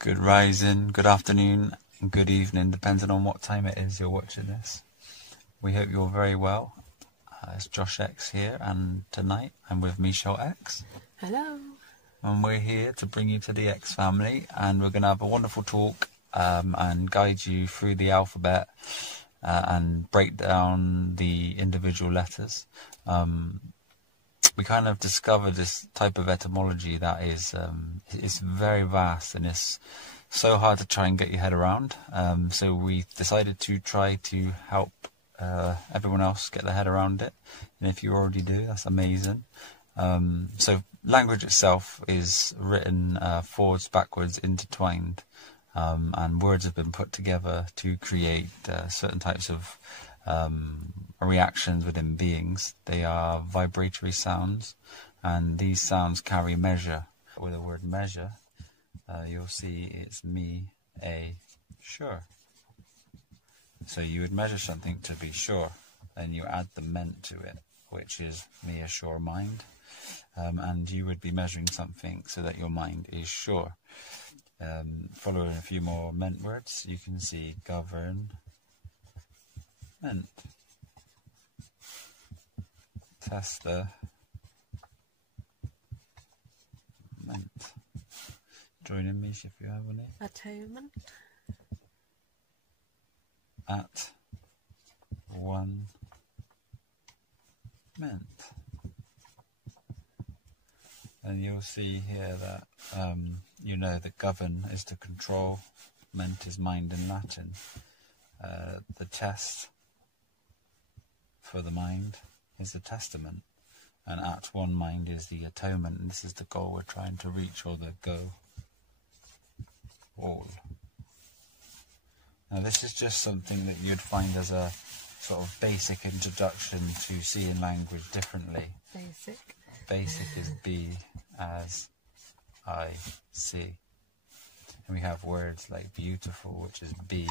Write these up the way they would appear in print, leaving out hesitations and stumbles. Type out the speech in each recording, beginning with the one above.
Good rising, good afternoon, and good evening, depending on what time it is you're watching this. We hope you're very well. It's Josh X here, and tonight I'm with Michelle X. Hello. And we're here to bring you to the X family, and we're going to have a wonderful talk and guide you through the alphabet and break down the individual letters. We kind of discovered this type of etymology that is it's very vast and it's so hard to try and get your head around. So we decided to try to help everyone else get their head around it. And if you already do, that's amazing. So language itself is written forwards, backwards, intertwined, and words have been put together to create certain types of reactions within beings. They are vibratory sounds, and these sounds carry measure. With the word measure, you'll see it's me, a, sure. So you would measure something to be sure, and you add the meant to it, which is me, a sure mind. And you would be measuring something so that your mind is sure. Following a few more meant words, you can see govern, meant, tester, meant. Join in, Mish, if you have any. Atonement. At one meant. And you'll see here that you know that govern is to control, meant is mind in Latin. The test for the mind is the testament, and at one mind is the atonement, and this is the goal we're trying to reach, or the go all. Now this is just something that you'd find as a sort of basic introduction to seeing language differently. Basic. Basic is B as I see. And we have words like beautiful, which is B,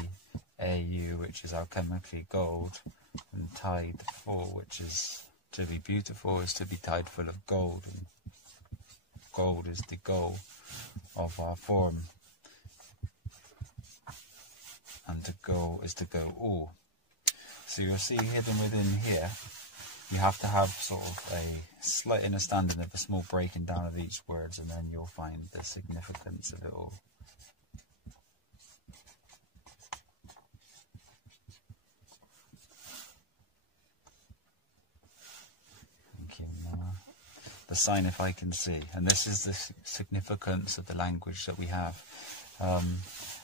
AU, which is alchemically gold, and tied full, which is to be beautiful is to be tied full of gold, and gold is the goal of our form, and to go is to go all. So you'll see hidden within here, you have to have sort of a slight understanding of a small breaking down of each words, and then you'll find the significance of it all. The sign if I can see, and this is the significance of the language that we have.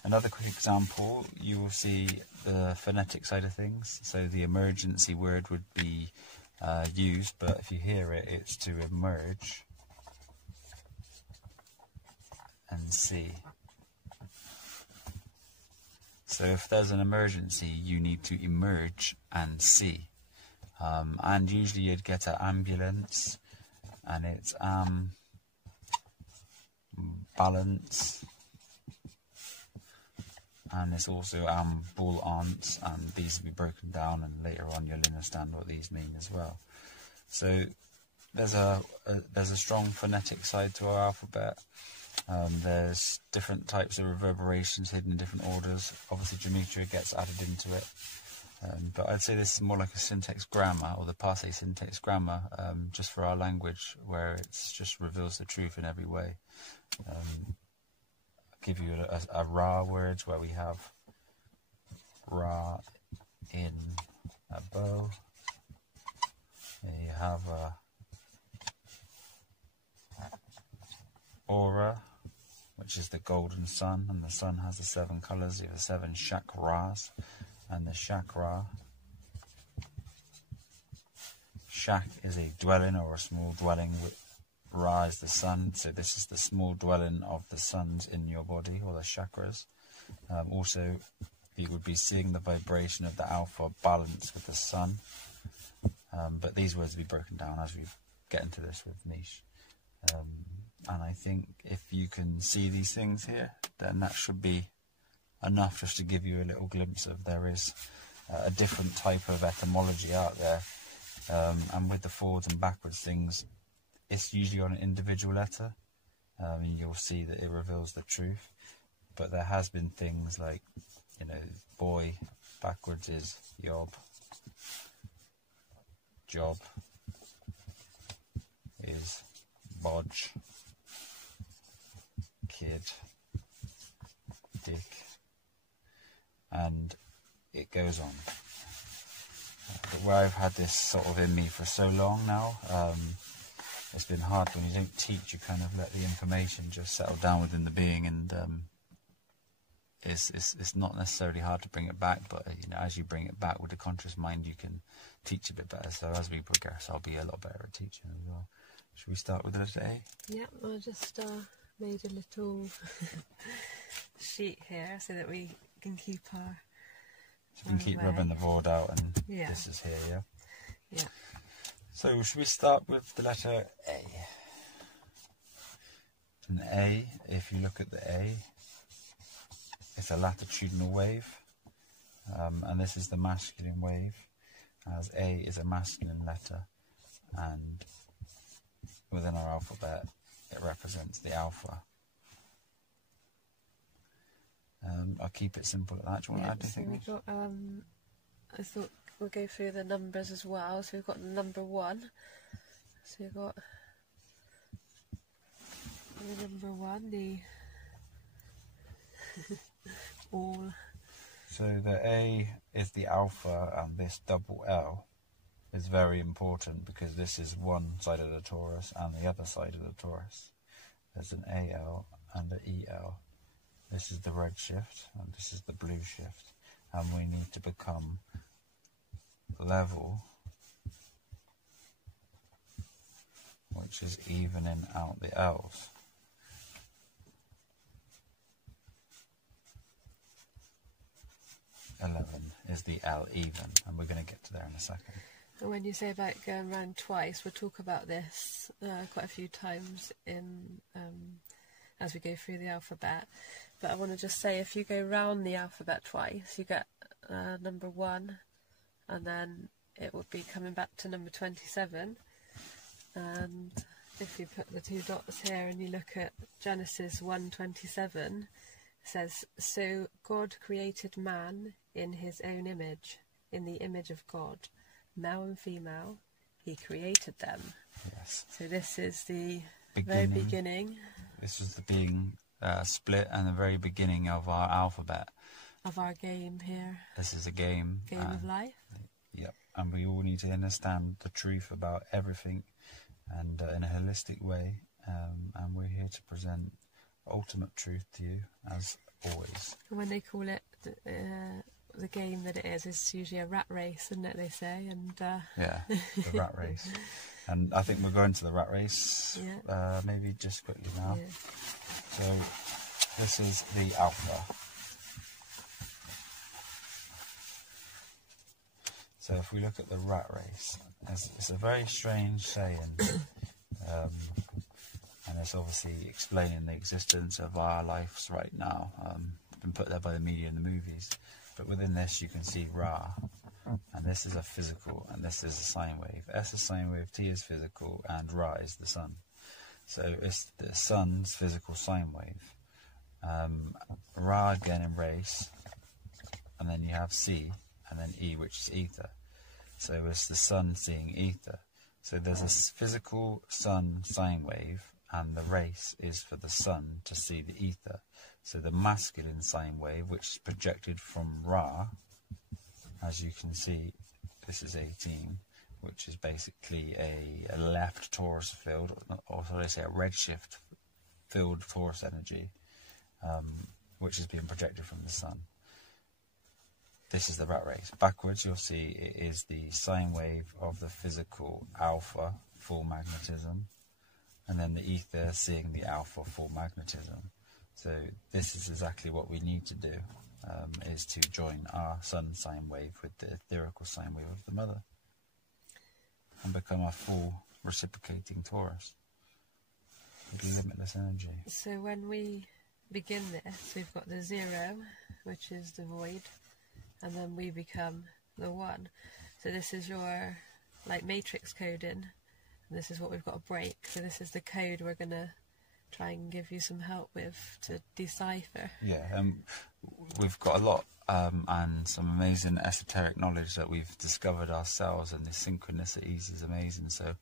Another quick example, you will see the phonetic side of things. So the emergency word would be used, but if you hear it, it's to emerge and see. So if there's an emergency, you need to emerge and see. And usually you'd get an ambulance, and it's balance, and it's also ambulance, and these will be broken down, and later on you'll understand what these mean as well. So there's a strong phonetic side to our alphabet. There's different types of reverberations hidden in different orders. Obviously gematria gets added into it. But I'd say this is more like a syntax grammar, or the passe syntax grammar, just for our language, where it just reveals the truth in every way. I'll give you a ra words where we have ra in a bow. Here you have a aura, which is the golden sun, and the sun has the 7 colours. You have 7 chakras. And the chakra, shak is a dwelling or a small dwelling, with Ra is the sun, so this is the small dwelling of the suns in your body, or the chakras. Also, you would be seeing the vibration of the alpha balance with the sun, but these words will be broken down as we get into this with Niche. And I think if you can see these things here, then that should be enough just to give you a little glimpse of there is a different type of etymology out there. And with the forwards and backwards things, it's usually on an individual letter. You'll see that it reveals the truth. but there has been things like, boy backwards is yob, job is bodge, kid, dick, and it goes on. But where I've had this sort of in me for so long now, it's been hard when you don't teach. You kind of let the information just settle down within the being, and it's not necessarily hard to bring it back. But as you bring it back with a conscious mind, you can teach a bit better. So as we progress, I'll be a lot better at teaching as well. Should we start with the letter A? Yeah, I just made a little sheet here so that we can keep our. So we can keep rubbing the board out, and yeah. This is here, yeah? Yeah. So should we start with the letter A? An A, if you look at the A, it's a latitudinal wave, and this is the masculine wave, as A is a masculine letter, and within our alphabet it represents the alpha. I'll keep it simple at that. Do you want to add anything? So we've got, I thought we'll go through the numbers as well. So we've got number 1. So we've got the number 1, the all. So the A is the alpha, and this double L is very important because this is one side of the torus and the other side of the torus. There's an AL and an EL. This is the red shift and this is the blue shift, and we need to become level, which is evening out the L's. Is the L even, and we're going to get to there in a second. And when you say about going round twice, we'll talk about this quite a few times in as we go through the alphabet. But I want to just say, if you go round the alphabet twice, you get number 1, and then it would be coming back to number 27. And if you put the 2 dots here and you look at Genesis 1:27, it says, "So God created man in his own image, in the image of God, male and female, he created them." Yes. So this is the very beginning. This is the being split and the very beginning of our alphabet. Of our game here. This is a game. Game of life. Yep. And we all need to understand the truth about everything, and in a holistic way. And we're here to present ultimate truth to you, as always. And when they call it the game that it is, it's usually a rat race, isn't it, they say? And yeah, the rat race. And I think we're going to the rat race, yeah. Maybe just quickly now. Yeah. So this is the alpha. So if we look at the rat race, it's a very strange saying, and it's obviously explaining the existence of our lives right now. Been put there by the media and the movies, but within this you can see Ra, and this is a physical, and this is a sine wave. S is sine wave, T is physical, and Ra is the sun. So it's the sun's physical sine wave. Ra again in race, and then you have C, and then E, which is ether. So it's the sun seeing ether. So there's a physical sun sine wave, and the race is for the sun to see the ether. So the masculine sine wave, which is projected from Ra, as you can see, this is 18, which is basically a left torus field, or should I say a redshift field torus energy, which is being projected from the sun. This is the rat race. Backwards, you'll see it is the sine wave of the physical alpha, full magnetism, and then the ether seeing the alpha, full magnetism. So this is exactly what we need to do, is to join our sun sine wave with the etherical sine wave of the mother, and become a full reciprocating torus with limitless energy. So when we begin this, we've got the 0, which is the void, and then we become the 1. So this is your matrix coding, and this is what we've got to break. So this is the code we're going to try and give you some help with to decipher. Yeah, we've got a lot and some amazing esoteric knowledge that we've discovered ourselves, and the synchronicities is amazing. So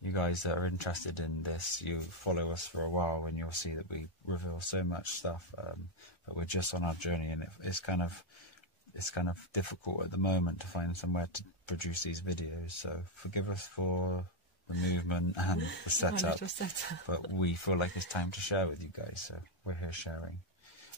you guys that are interested in this, you follow us for a while and you'll see that we reveal so much stuff, but we're just on our journey, and it's kind of difficult at the moment to find somewhere to produce these videos, so forgive us for the movement and the setup, but we feel like it's time to share with you guys, so we're here sharing.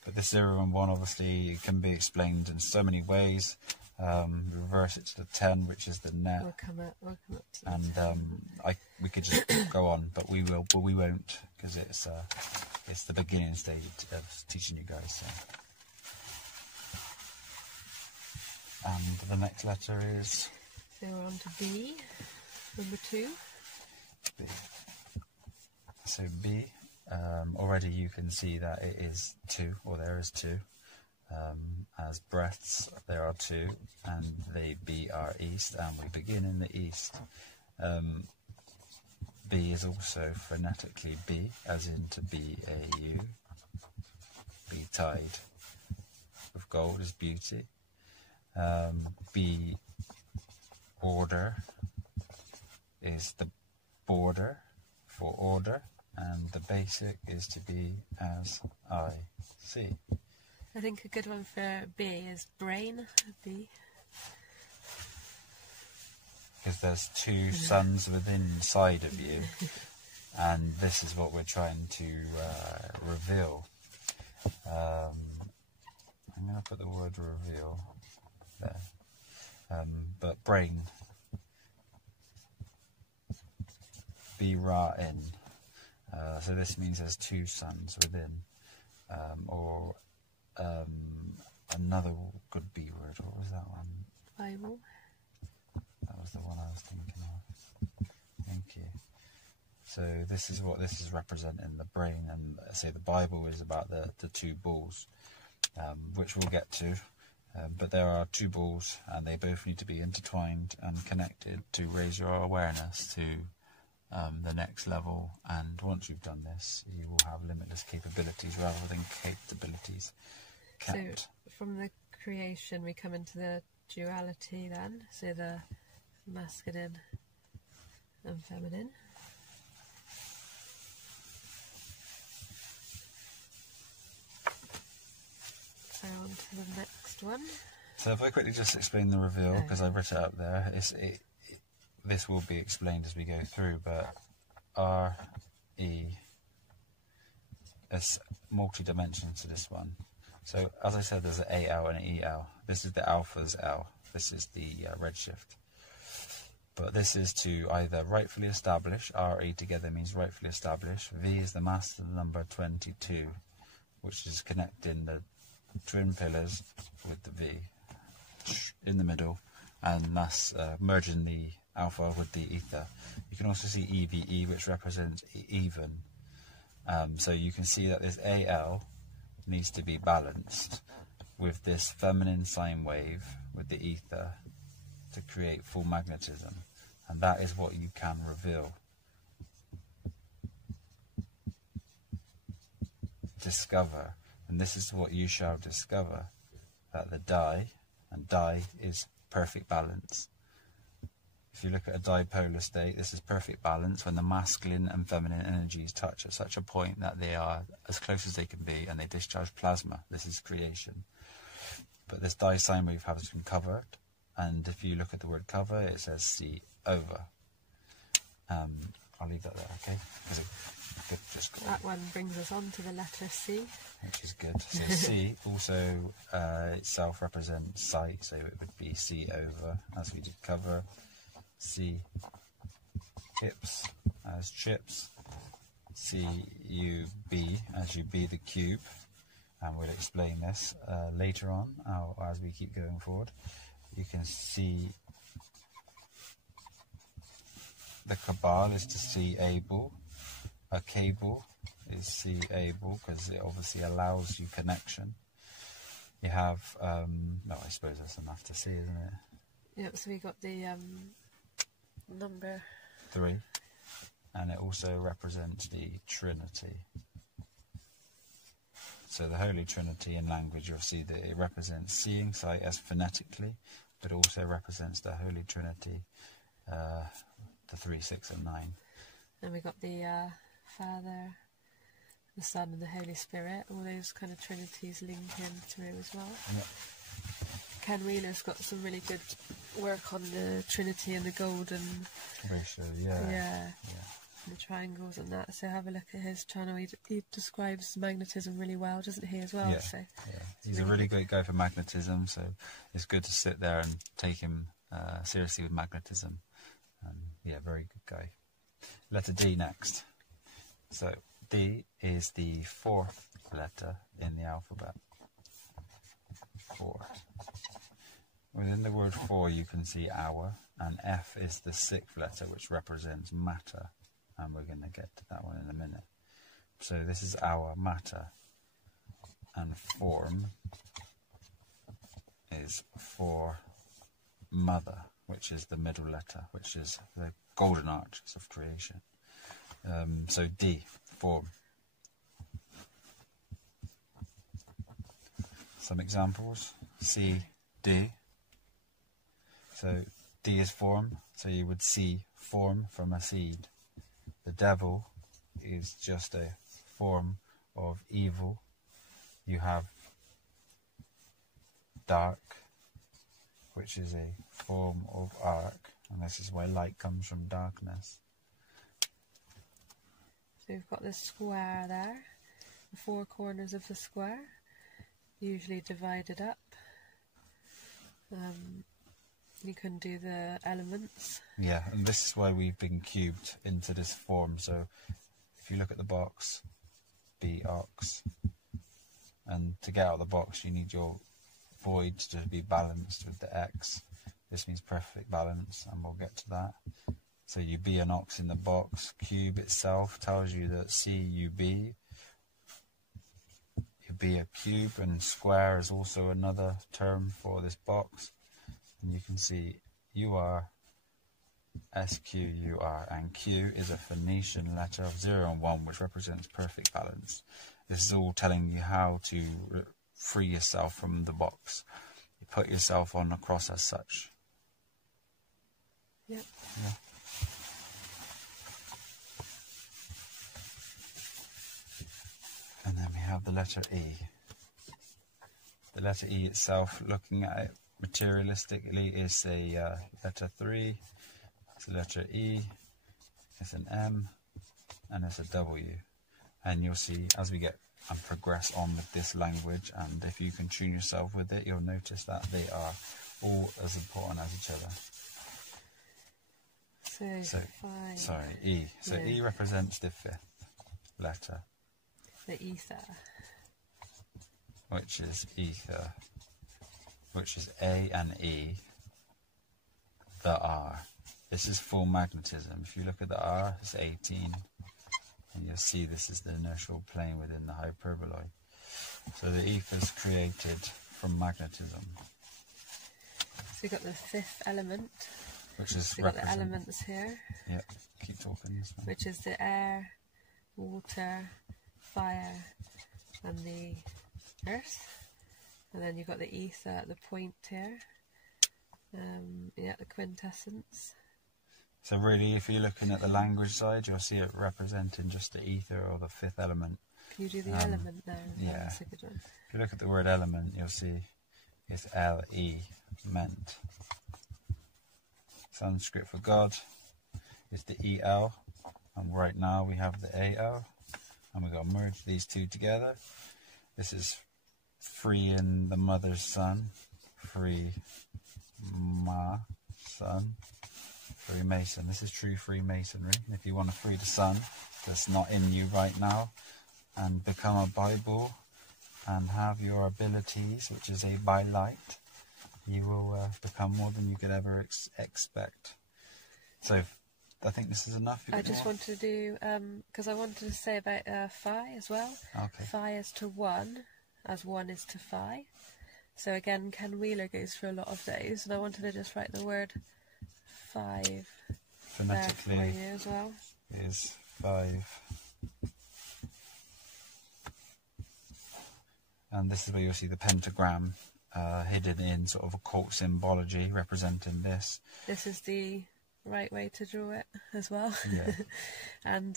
But this 0 and 1 obviously it can be explained in so many ways. Reverse it to the 10, which is the net. We'll come up to and we could just go on, but we won't, because it's the beginning stage of teaching you guys. So. And the next letter is. So we're on to B, number 2. B. So B. Already you can see that it is 2, or there is 2. As breaths, there are 2, and they be our east, and we begin in the east. B is also phonetically B, as in to be a-u, be tide of gold is beauty. B order is the border for order, and the basic is to be as I see. I think a good one for B is brain, B. Because there's 2 suns within inside of you, and this is what we're trying to reveal. I'm going to put the word reveal there. But brain, be ra in. So this means there's 2 suns within, or another good B word. What was that one? Bible. That was the one I was thinking of. Thank you. So this is what this is representing, the brain, and say the Bible is about the 2 bulls, which we'll get to. But there are 2 bulls, and they both need to be intertwined and connected to raise your awareness to the next level. And once you've done this, you will have limitless capabilities rather than capabilities kept. So from the creation, we come into the duality then, so the masculine and feminine. So on to the next one. So if I quickly just explain the reveal, because I've written it up there, this will be explained as we go through, but R-E, there's multi-dimensions to this one. So as I said, there's an A-L and an E-L. This is the alpha's L. This is the redshift. But this is to either rightfully establish, R-E together means rightfully establish. V is the master number 22, which is connecting the twin pillars with the V in the middle, and that's merging the alpha with the ether. You can also see EVE, which represents even. So you can see that this AL needs to be balanced with this feminine sine wave with the ether to create full magnetism, and that is what you can reveal. Discover, and this is what you shall discover, that the die, and die is perfect balance. If you look at a dipolar state, this is perfect balance when the masculine and feminine energies touch at such a point that they are as close as they can be, and they discharge plasma. This is creation. But this die sine wave has been covered, and if you look at the word cover, it says see over. I'll leave that there, okay? That one brings us on to the letter C. Which is good. So C also itself represents sight, so it would be see over, as we did cover. C hips as chips. C U B as you be the cube, and we'll explain this later on as we keep going forward. You can see the cabal is to see able. A cable is see able because it obviously allows you connection. You have no, I suppose that's enough to see, isn't it? Yep. So we got the number 3, and it also represents the Trinity. So the Holy Trinity in language, you'll see that it represents seeing sight as phonetically, but also represents the Holy Trinity, the 3, 6 and 9. And we got the Father, the Son and the Holy Spirit, all those kind of trinities link in through as well. Yep. Ken Wheeler's got some really good work on the Trinity and the golden Ratio, yeah. the triangles and that. So have a look at his channel. He describes magnetism really well, doesn't he, as well? Yeah, So he's a really great guy for magnetism, so it's good to sit there and take him seriously with magnetism. Yeah, very good guy. Letter D next. So D is the 4th letter in the alphabet. 4. Within the word for you can see hour, and F is the 6th letter, which represents matter, and we're going to get to that one in a minute. So this is our matter, and form is for mother, which is the middle letter, which is the golden arches of creation. So D, form. Some examples: C, D. So D is form, so you would see form from a seed. The devil is just a form of evil. You have dark, which is a form of arc, and this is why light comes from darkness. So we've got this square there, the 4 corners of the square, usually divided up. You can do the elements. Yeah, and this is why we've been cubed into this form. So if you look at the box, B, ox, and to get out of the box you need your void to be balanced with the X. This means perfect balance, and we'll get to that. So you be an ox in the box. Cube itself tells you that C, you be. You be a cube, and square is also another term for this box. And you can see you are, SQUR, and Q is a Phoenician letter of 0 and 1, which represents perfect balance. This is all telling you how to free yourself from the box. You put yourself on a cross as such. Yep. Yeah. And then we have the letter E. The letter E itself, looking at it materialistically, is a letter 3. It's a letter E. It's an M, and it's a W. And you'll see as we get and progress on with this language, and if you can tune yourself with it, you'll notice that they are all as important as each other. So fine. Sorry, E. So E represents the 5th letter. The ether. Which is ether. Which is A and E. The R. This is full magnetism. If you look at the R, it's 18. And you'll see this is the inertial plane within the hyperboloid. So the ether is created from magnetism. So we've got the 5th element. Which is we've got the elements here. Yep, keep talking this one. Which is the air, water, fire, and the earth. And then you've got the ether at the point here. The quintessence. So really, if you're looking at the language side, you'll see it representing just the ether or the 5th element. Can you do the element there? Yeah. That's a good one. If you look at the word element, you'll see it's L-E, meant. Sanskrit for God is the E-L, and right now we have the A-L, and we've got to merge these two together. This is freeing the mother's son, free ma, son. Freemason. This is true Freemasonry. And if you want to free the sun that's not in you right now and become a Bible and have your abilities, which is a by light, you will become more than you could ever expect. So I think this is enough. I just wanted to do, because I wanted to say about phi as well. Okay. Phi is to 1, as 1 is to phi. So again, Ken Wheeler goes for a lot of those, and I wanted to just write the word 5 phonetically there for you as well. Is 5. And this is where you'll see the pentagram hidden in sort of occult symbology representing this. This is the right way to draw it as well. Yeah. And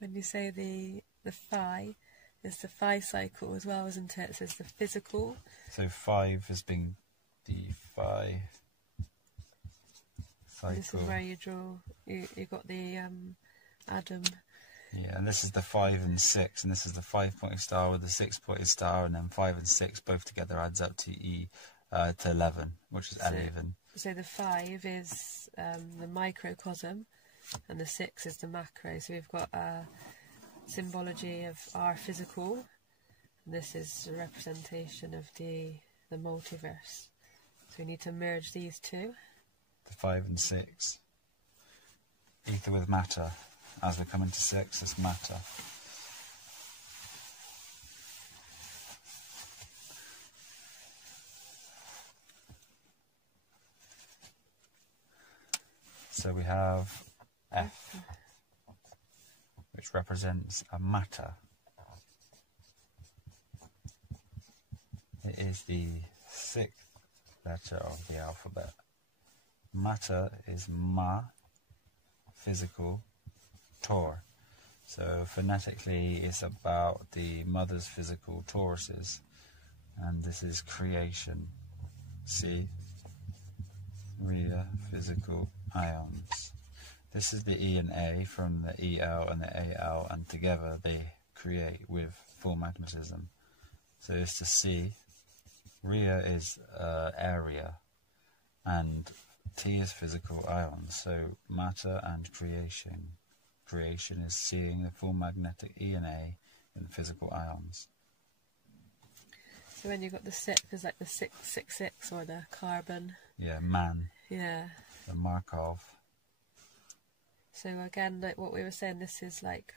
when you say the phi, is the phi cycle as well, isn't it? So it's the physical. So 5 has been the phi cycle. This is where you draw, you got the Adam. Yeah, and this is the 5 and 6, and this is the 5-pointed star with the 6-pointed star, and then 5 and 6 both together adds up to to 11, which is 11. So the 5 is the microcosm, and the 6 is the macro. So we've got a symbology of our physical, and this is a representation of the multiverse. So we need to merge these two. The 5 and 6. Ether with matter. As we come into 6, it's matter. So we have F, which represents a matter. It is the 6th letter of the alphabet. Matter is ma, physical, tor. So phonetically it's about the mother's physical toruses, and this is creation. See? Rhea, physical ions. This is the E and A from the EL and the AL, and together they create with full magnetism. So it's to see. Rhea is area, and T is physical ions. So matter and creation. Creation is seeing the full magnetic E and A in physical ions. So when you've got the 6, it's like the 666 or the carbon. Yeah, man. Yeah. The Markov. So again, like what we were saying, this is like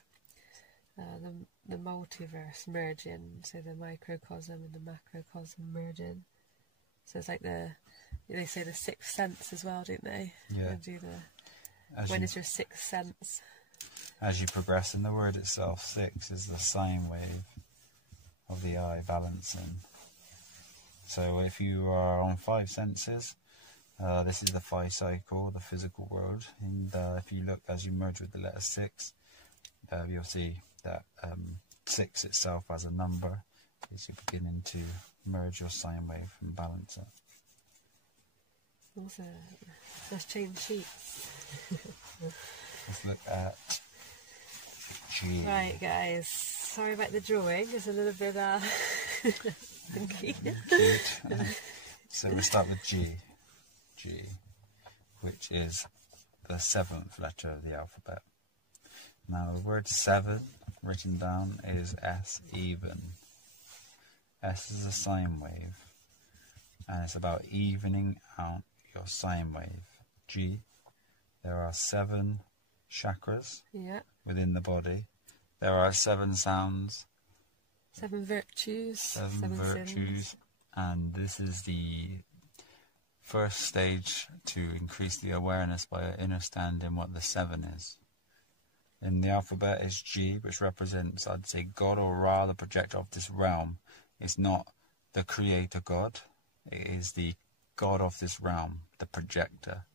the multiverse merging. So the microcosm and the macrocosm merging. So it's like they say the sixth sense as well, don't they? Yeah. They do when is your sixth sense? As you progress in the word itself, 6 is the sine wave of the eye balancing. So if you are on 5 senses, this is the phi cycle, the physical world. And if you look as you merge with the letter 6, you'll see that 6 itself as a number is you're beginning to merge your sine wave and balance it. Also, let's change sheets. Let's look at G. Right, guys. Sorry about the drawing. It's a little bit funky. Cute. So we'll start with G. G, which is the 7th letter of the alphabet. Now the word 7 written down is S even. S is a sine wave, and it's about evening out your sine wave. G, there are 7 chakras within the body. There are 7 sounds. 7 virtues. 7 virtues. Sins. And this is the first stage to increase the awareness by understanding what the 7 is. In the alphabet is G, which represents, I'd say, God, or Ra, the projector of this realm. It's not the creator God. It is the God of this realm, the projector,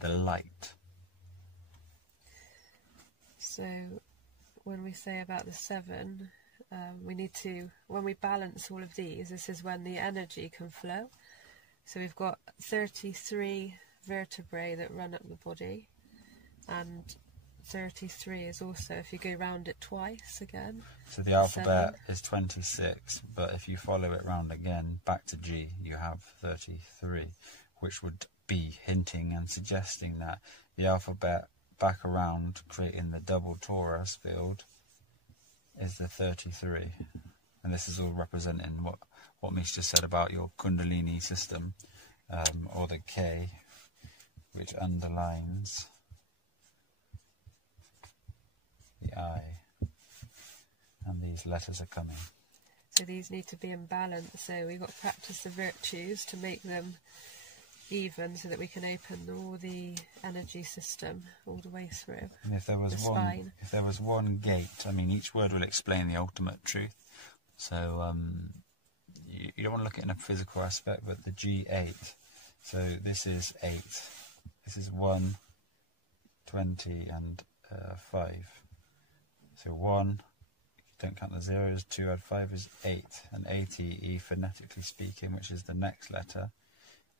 the light. So when we say about the 7, we need to, when we balance all of these, this is when the energy can flow. So we've got 33 vertebrae that run up the body, and 33 is also, if you go round it twice again. So the alphabet is 26, but if you follow it round again, back to G, you have 33, which would be hinting and suggesting that the alphabet back around, creating the double torus field, is the 33. And this is all representing what Mish just said about your Kundalini system, or the K, which underlines the I, and these letters are coming. So these need to be in balance. So we've got to practice the virtues to make them even, so that we can open all the energy system all the way through. And if there was one gate, I mean, each word will explain the ultimate truth. So you don't want to look at it in a physical aspect, but the G8. So this is 8. This is 1, 20, and 5. So 1, don't count the zeros, 2 add 5 is 8. And 80, phonetically speaking, which is the next letter,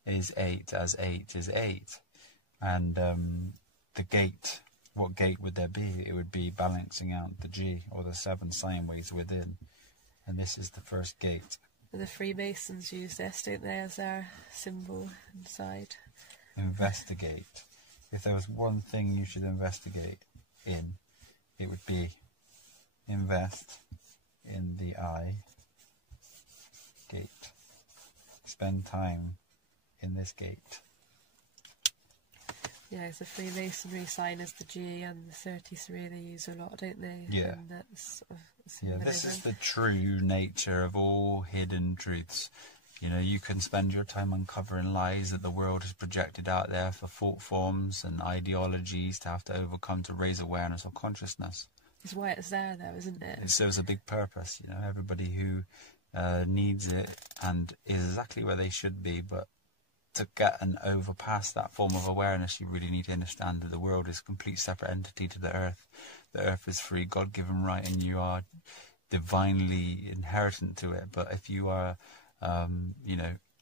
is 8, as 8 is 8. And the gate, what gate would there be? It would be balancing out the G, or the 7 sine waves within. And this is the first gate. The Freemasons use this, don't they, as their symbol inside. Investigate. If there was one thing you should investigate in, it would be invest in the I gate. Spend time in this gate. Yeah, the Freemasonry sign is the G, and the 33 they use a lot, don't they? Yeah. And that's sort of Yeah, this is the true nature of all hidden truths. You know, you can spend your time uncovering lies that the world has projected out there for thought forms and ideologies to have to overcome to raise awareness of consciousness. It's why it's there, though, isn't it? It serves a big purpose. You know, everybody who needs it and is exactly where they should be, but to get and overpass that form of awareness, you really need to understand that the world is a complete separate entity to the earth. The earth is free, God-given right, and you are divinely inherent to it. But if you are,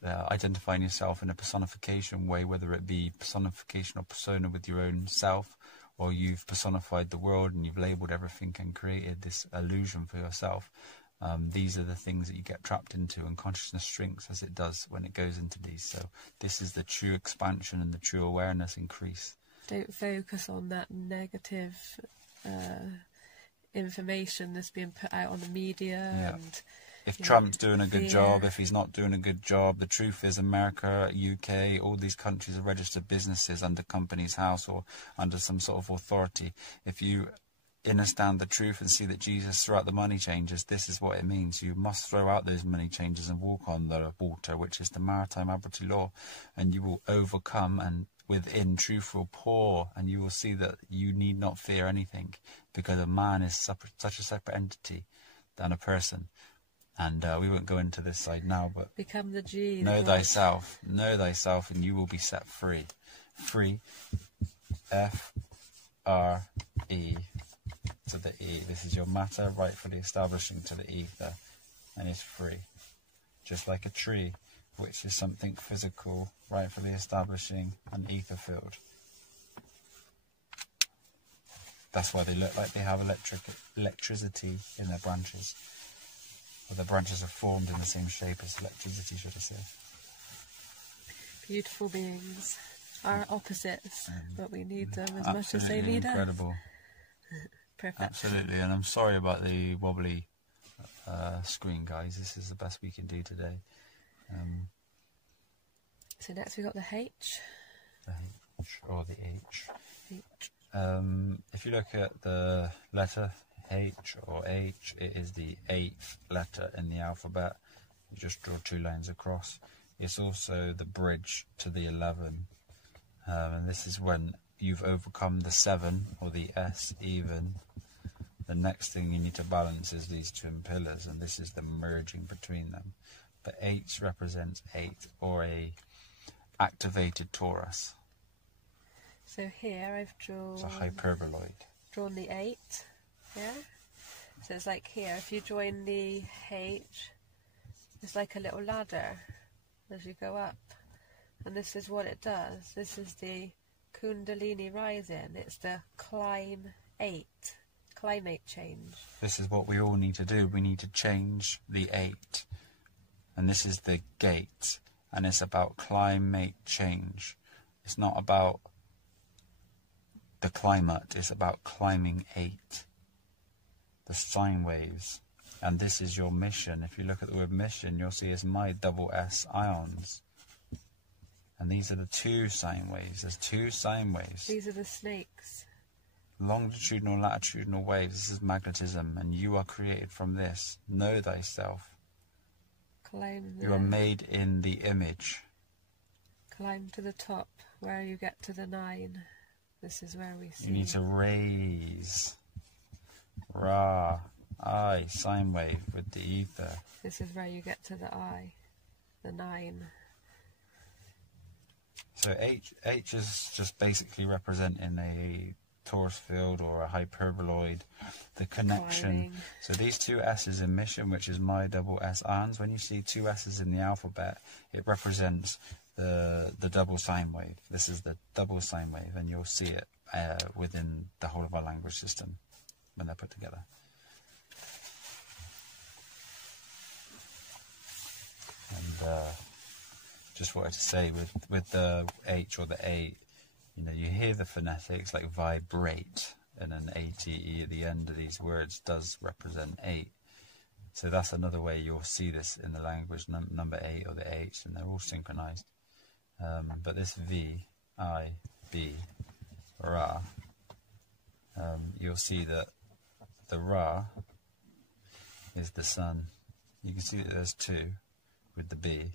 identifying yourself in a personification way, whether it be personification or persona with your own self, or you've personified the world and you've labelled everything and created this illusion for yourself, these are the things that you get trapped into, and consciousness shrinks as it does when it goes into these. So this is the true expansion and the true awareness increase. Don't focus on that negative information that's being put out on the media. Yeah. And if Trump's doing a good job, if he's not doing a good job, the truth is America, UK, all these countries are registered businesses under Companies House or under some sort of authority. If you understand the truth and see that Jesus threw out the money changers, this is what it means. You must throw out those money changers and walk on the water, which is the maritime admiralty law, and you will overcome, and within truth will pour, and you will see that you need not fear anything, because a man is such a separate entity than a person. And we won't go into this side now, but become the G. Know thyself, and you will be set free. Free, F-R-E to the E. This is your matter rightfully establishing to the ether, and is free. Just like a tree, which is something physical, rightfully establishing an ether field. That's why they look like they have electricity in their branches. Or the branches are formed in the same shape as electricity, should I say. Beautiful beings. Our opposites, but we need them as much as they need incredible. us. Perfect. Absolutely, and I'm sorry about the wobbly screen, guys. This is the best we can do today. So next we got the H. The H, or the H. H. If you look at the letter H or H, it is the 8th letter in the alphabet. You just draw 2 lines across. It's also the bridge to the 11. And this is when you've overcome the 7 or the S even. The next thing you need to balance is these twin pillars, and this is the merging between them. But H represents 8, or a activated torus. So here I've drawn... It's a hyperboloid. Drawn the 8, yeah? So it's like here, if you join the H, it's like a little ladder as you go up. And this is what it does. This is the Kundalini rising. It's the climate change. This is what we all need to do. We need to change the 8. And this is the gate. And it's about climate change. It's not about the climate. It's about climbing 8. The sine waves. And this is your mission. If you look at the word mission, you'll see it's my double S ions. And these are the 2 sine waves. There's 2 sine waves. These are the snakes. Longitudinal, latitudinal waves. This is magnetism, and you are created from this. Know thyself. You are made in the image. Climb to the top, where you get to the 9. This is where we see. You need to raise. Ra, I, sine wave with the ether. This is where you get to the I. the 9. So H is just basically representing a torus field or a hyperboloid, the connection. Climbing. So these two S's in mission, which is my double S ans, when you see two S's in the alphabet, it represents the double sine wave. This is the double sine wave, and you'll see it within the whole of our language system when they're put together. And just wanted to say with the H or the A, you know, you hear the phonetics like vibrate, and an ATE at the end of these words does represent 8. So that's another way you'll see this in the language, number 8 or the H, and they're all synchronized. But this V, I, B, Ra, you'll see that the Ra is the sun. You can see that there's 2 with the B.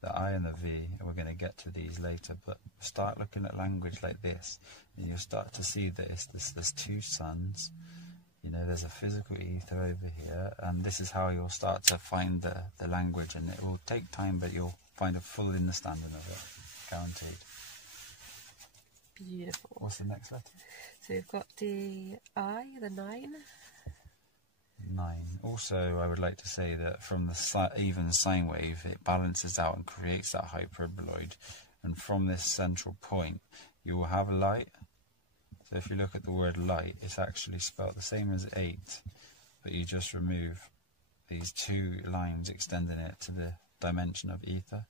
The I and the V, and we're going to get to these later, but start looking at language like this, and you'll start to see that there's 2 suns. You know, there's a physical ether over here, and this is how you'll start to find the language, and it will take time, but you'll find a full understanding of it, guaranteed. Beautiful. What's the next letter? So we've got the I, the 9. 9. Also, I would like to say that from the even sine wave, it balances out and creates that hyperboloid. And from this central point, you will have light. So if you look at the word light, it's actually spelled the same as 8, but you just remove these 2 lines extending it to the dimension of ether.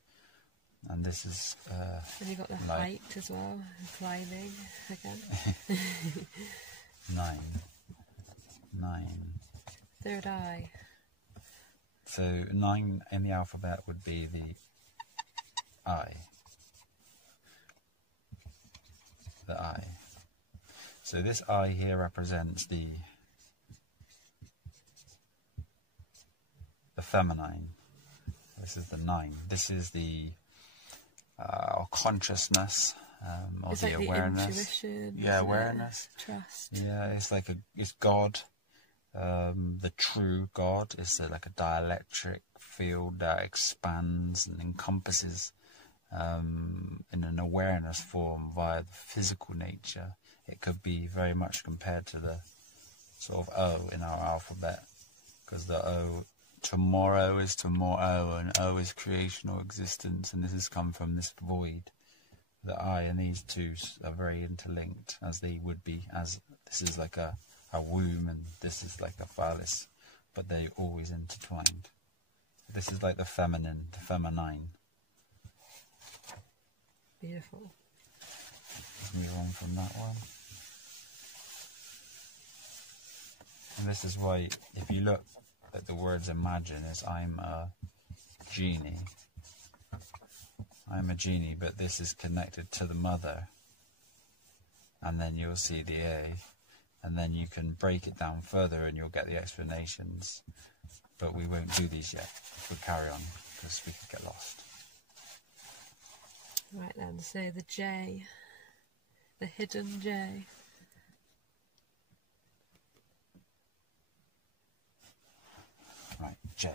And this is and you've got the light. height as well, climbing again. 9. 9. Third eye. So 9 in the alphabet would be the I. The I. So this I here represents the feminine. This is the 9. This is the consciousness, or It's the like awareness. The intuition, Yeah, awareness. Trust. Yeah, it's God. The true God is like a dielectric field that expands and encompasses in an awareness form via the physical nature. It could be very much compared to the sort of O in our alphabet, because the O, tomorrow is tomorrow, and O is creation or existence, and this has come from this void. The I and these two are very interlinked, as they would be, as this is like a womb and this is like a phallus, but they're always intertwined. This is like the feminine, the feminine. Beautiful. Let's move on from that one. And this is why, if you look at the words imagine, is I'm a genie. I'm a genie, but this is connected to the mother. And then you'll see the A. And then you can break it down further and you'll get the explanations. But we won't do these yet. We'll carry on, because we could get lost. Right then, so the J. The hidden J. Right, J.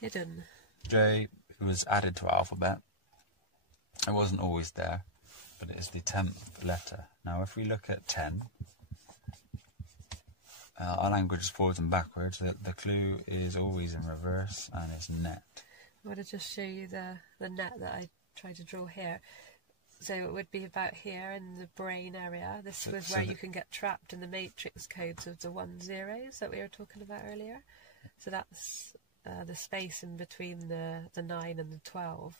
Hidden. J was added to our alphabet. It wasn't always there, but it is the 10th letter. Now, if we look at 10, our language is forwards and backwards. The clue is always in reverse, and it's net. I want to just show you the net that I tried to draw here. So it would be about here in the brain area. This was where you can get trapped in the matrix codes of the 1 zeros that we were talking about earlier. So that's the space in between the 9 and the 12.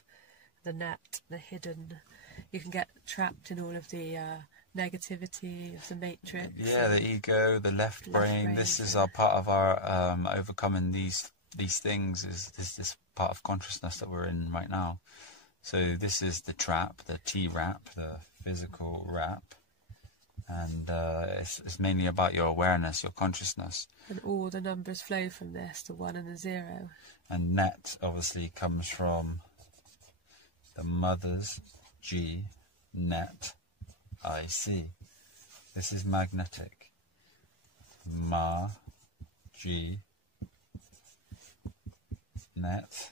The net, the hidden. You can get trapped in all of the negativity of the matrix. Yeah, the ego, the left brain. This is our part of our overcoming these things. Is this part of consciousness that we're in right now? So this is the trap, the T-rap, the physical rap, and it's mainly about your awareness, your consciousness. And all the numbers flow from this, the 1 and the 0. And net obviously comes from the mother's G, net, IC. This is magnetic. Ma, G, net,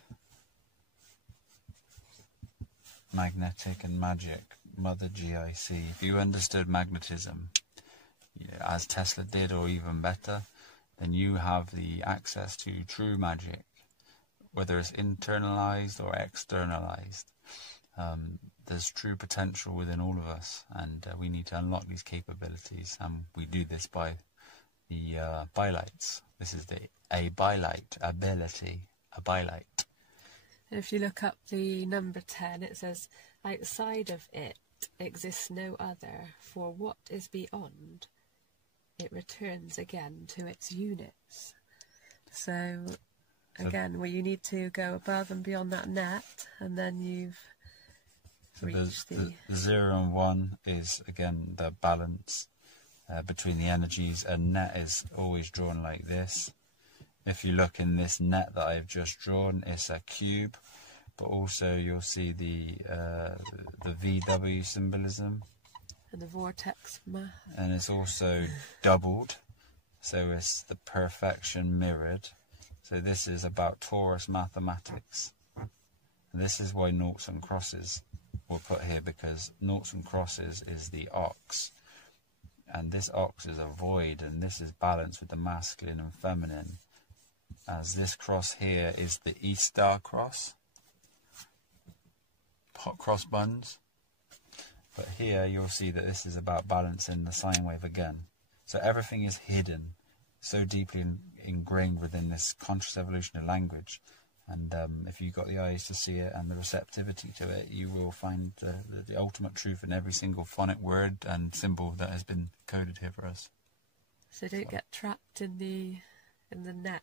magnetic and magic, Mother GIC. If you understood magnetism, as Tesla did, or even better, then you have the access to true magic, whether it's internalized or externalized. There's true potential within all of us, and we need to unlock these capabilities, and we do this by the bylights. This is the a bylight ability, a bylight. If you look up the number 10, it says, outside of it exists no other, for what is beyond, it returns again to its units. So again, well, you need to go above and beyond that net, and then you've reached the 0 and 1 is, again, the balance between the energies. A net is always drawn like this. If you look in this net that I've just drawn, it's a cube, but also you'll see the VW symbolism. And the vortex math. And it's also doubled, so it's the perfection mirrored. So this is about torus mathematics. And this is why noughts and crosses were put here, because noughts and crosses is the ox. And this ox is a void, and this is balanced with the masculine and feminine. As this cross here is the E-star cross, hot cross buns. But here you'll see that this is about balancing the sine wave again. So everything is hidden, so deeply ingrained within this conscious evolution of language. And if you've got the eyes to see it and the receptivity to it, you will find the ultimate truth in every single phonic word and symbol that has been coded here for us. So don't get trapped in the net.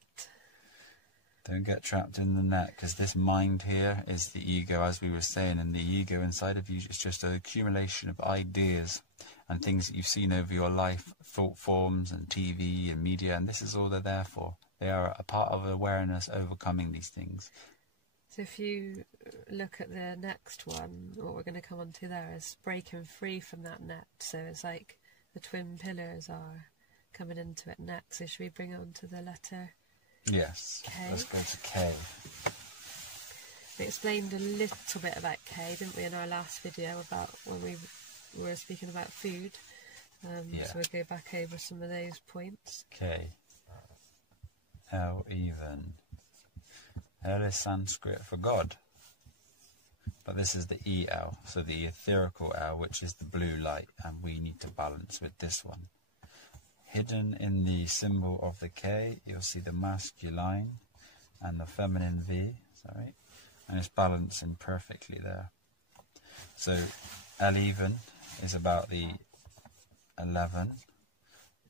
Don't get trapped in the net, because this mind here is the ego, as we were saying, and the ego inside of you is just an accumulation of ideas and things that you've seen over your life, thought forms and TV and media, and this is all they're there for. They are a part of awareness overcoming these things. So if you look at the next one, what we're going to come on to there is breaking free from that net. So it's like the twin pillars are coming into it next. So should we bring it on to the letter? Yes, K? Let's go to K. We explained a little bit about K, didn't we, in our last video about when we were speaking about food. Yeah. So we'll go back over some of those points. K. L even. L is Sanskrit for God. But this is the EL, so the etherical L, which is the blue light, and we need to balance with this one. Hidden in the symbol of the K, you'll see the masculine and the feminine V, sorry, and it's balancing perfectly there. So L even is about the 11,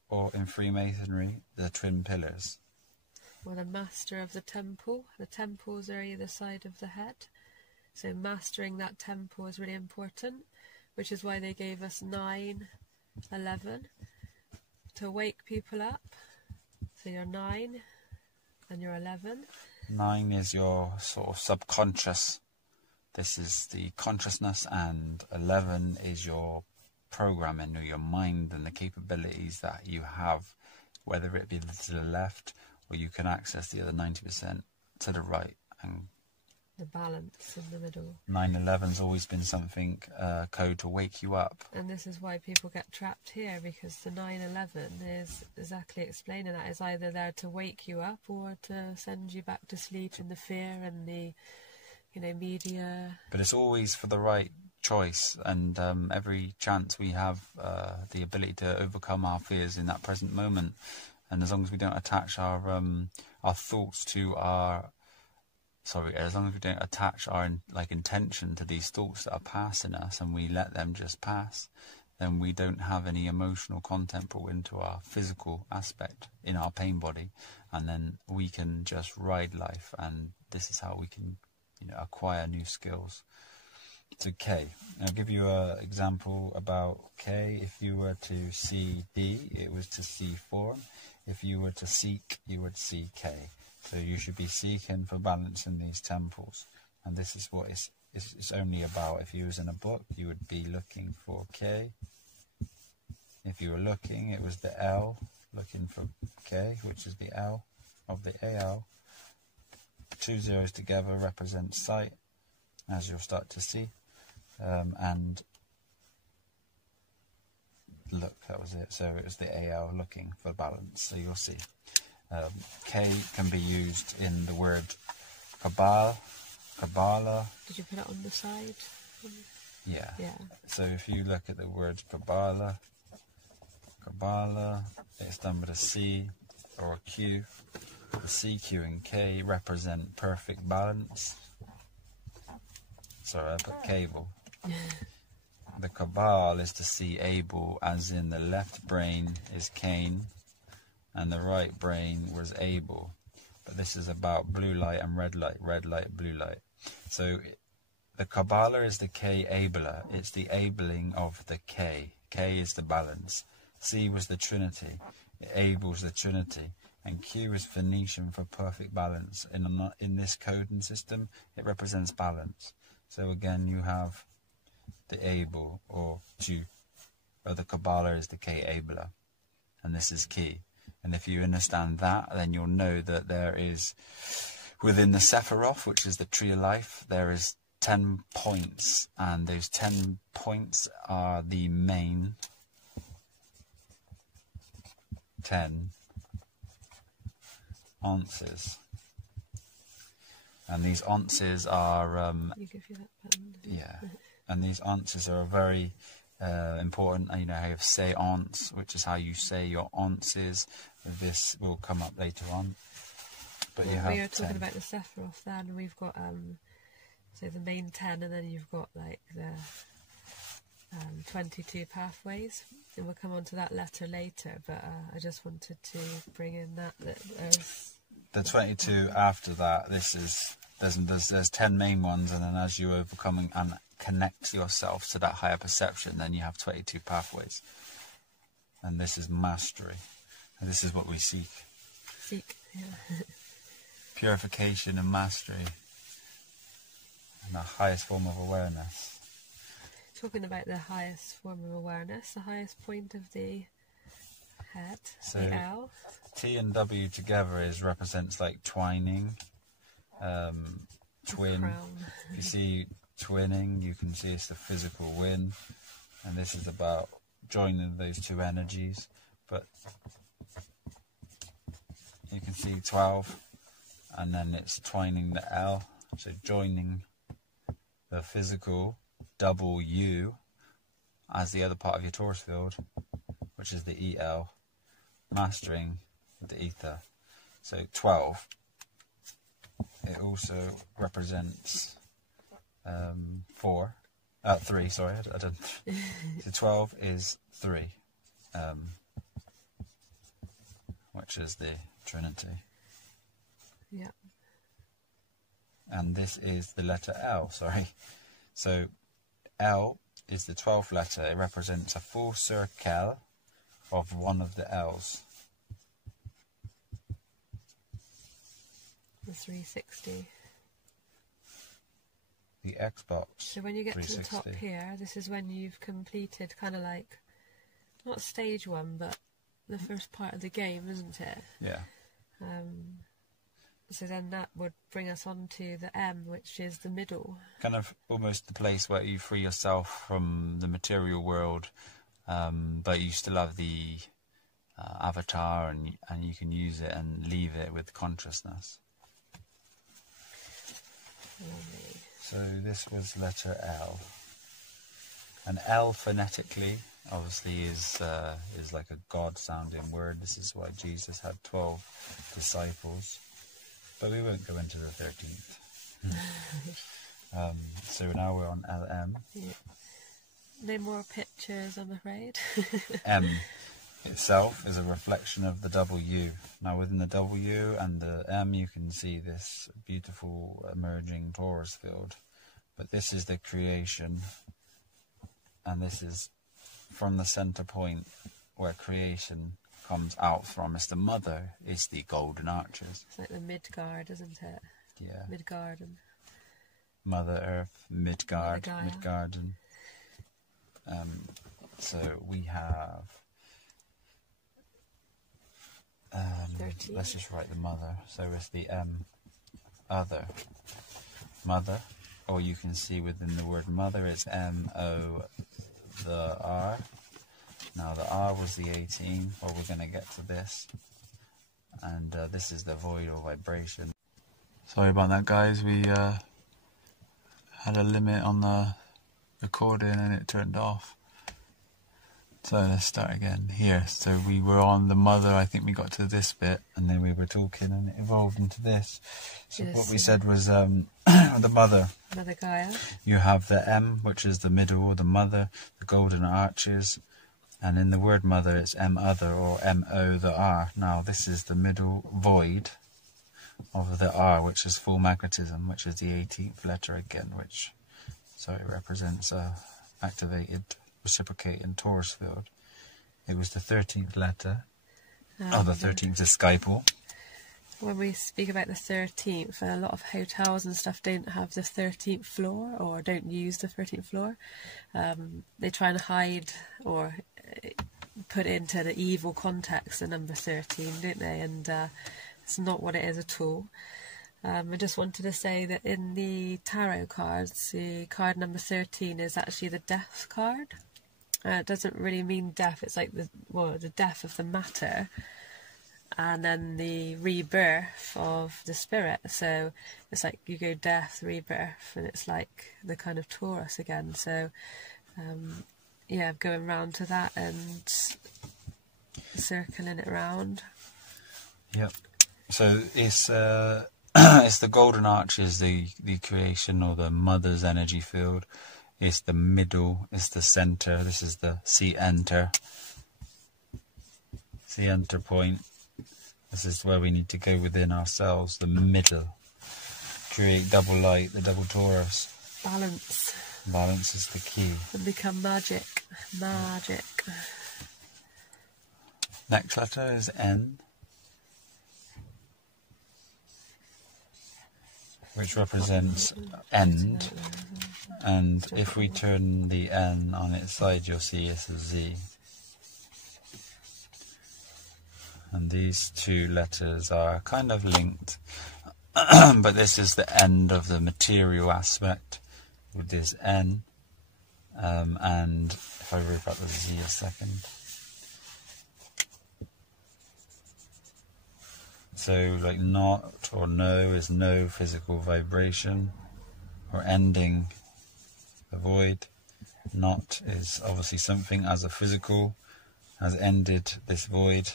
or in Freemasonry, the twin pillars. Or the master of the temple. The temples are either side of the head. So mastering that temple is really important, which is why they gave us 9, 11. To wake people up. So you're 9 and you're 11. 9 is your sort of subconscious. This is the consciousness, and 11 is your programming, or your mind and the capabilities that you have, whether it be to the left, or you can access the other 90% to the right. And the balance in the middle. 9/11's always been something, code to wake you up. And this is why people get trapped here, because the 9/11 is exactly explaining that. It's either there to wake you up or to send you back to sleep in the fear and the, media. But it's always for the right choice, and every chance we have the ability to overcome our fears in that present moment. And as long as we don't attach our thoughts to our... as long as we don't attach our intention to these thoughts that are passing us, and we let them just pass, then we don't have any emotional content brought into our physical aspect in our pain body, and then we can just ride life. And this is how we can, acquire new skills. So K. I'll give you an example about K. If you were to see D, it was to see form. If you were to seek, you would see K. So you should be seeking for balance in these temples. And this is what it's only about. If you was in a book, you would be looking for K. If you were looking, it was the L, looking for K, which is the L of the AL. 2 zeros together represent sight, as you'll start to see. and look, that was it. So it was the AL, looking for balance. So you'll see. K can be used in the word Kabbalah. Did you put it on the side? Yeah. Yeah. So if you look at the word Kabbalah, it's done with a C or a Q. The C, Q and K represent perfect balance. Sorry, I put cable. The Kabbalah is to see Abel, as in the left brain is Cain and the right brain was Abel. But this is about blue light and red light, blue light. So the Kabbalah is the K abler. It's the abling of the K. K is the balance. C was the Trinity. Abel's the Trinity. And Q is Phoenician for perfect balance. In this coding system, it represents balance. So again, you have the Abel, or the Kabbalah is the K abler. And this is key. And if you understand that, then you'll know that there is, within the Sephiroth, which is the tree of life, there is 10 points. And those 10 points are the main 10 ounces. And these ounces are... you give you that pen. Yeah. And these ounces are very important. You know how you have say ounce, which is how you say your ounces. This will come up later on. But you have we are talking 10. about the Sephiroth then, and we've got so the main 10, and then you've got like the 22 pathways, and we'll come on to that letter later, but I just wanted to bring in that there's the 22 after that. This is there's 10 main ones, and then as you overcome and connect yourself to that higher perception, then you have 22 pathways, and this is mastery, and this is what we seek. Yeah. Purification and mastery, and the highest form of awareness. Talking about the highest form of awareness, the highest point of the head, So the L. T and W together represents like twining, twin. Crown. If you see twinning, you can see it's the physical win, and this is about joining those two energies. But you can see 12, and then it's twining the L, so joining the physical W as the other part of your torus field, which is the EL, mastering the ether. So 12, it also represents 3, sorry, I don't. So 12 is 3, which is the Trinity. Yeah. And this is the letter L, sorry. So L is the 12th letter. It represents a full circle of one of the L's. The 360. The Xbox. So when you get to the top here, this is when you've completed kind of like, not stage 1, but the first part of the game, isn't it? Yeah. So then that would bring us on to the M, which is the middle. Kind of almost the place where you free yourself from the material world, but you still have the avatar, and you can use it and leave it with consciousness. Lovely. So this was letter L. And L phonetically, obviously, is like a God-sounding word. This is why Jesus had 12 disciples. But we won't go into the 13th. So now we're on LM. Yeah. No more pictures, I'm afraid. M itself is a reflection of the W. Now within the W and the M you can see this beautiful emerging torus field. But this is the creation, and this is from the center point where creation comes out from. It's the mother, it's the golden arches. It's like the Midgard, isn't it? Yeah. Midgarden. Mother Earth, Midgard, Gaia. Midgarden. So we have 13. Let's just write the mother. So it's the other. Mother, or you can see within the word mother, it's M-O, the R. Now the R was the 18, well, we're going to get to this. And this is the void or vibration. Sorry about that, guys. We had a limit on the recording and it turned off. So let's start again here. So we were on the mother, I think we got to this bit, and then we were talking and it evolved into this. So Yes. what we said was the mother. Mother Gaia. You have the M, which is the middle, or the mother, the golden arches. And in the word mother, it's M-other, or M-O, the R. Now this is the middle void of the R, which is full magnetism, which is the 18th letter again, which represents a activated reciprocating torus field. It was the 13th letter. The 13th is Skypal. When we speak about the 13th, a lot of hotels and stuff don't have the 13th floor, or don't use the 13th floor. They try and hide or put into the evil context the number 13, don't they? And it's not what it is at all. I just wanted to say that in the tarot cards, the card number 13 is actually the death card. It doesn't really mean death, it's like the death of the matter, and then the rebirth of the spirit. So it's like you go death, rebirth, and it's like the kind of Taurus again. So yeah, going round to that and circling it round. Yep. So it's it's the golden arches, the creation or the mother's energy field. It's the middle, it's the center. This is the C-enter point. This is where we need to go within ourselves, the middle. Create double light, the double torus. Balance. Balance is the key. And become magic. Magic. Next letter is N, which represents end. And if we turn the N on its side, you'll see it's a Z. And these two letters are kind of linked, but this is the end of the material aspect with this N. And if I rip out the Z a second. So like not or no is no physical vibration, or ending the void. Not is obviously something as a physical has ended this void.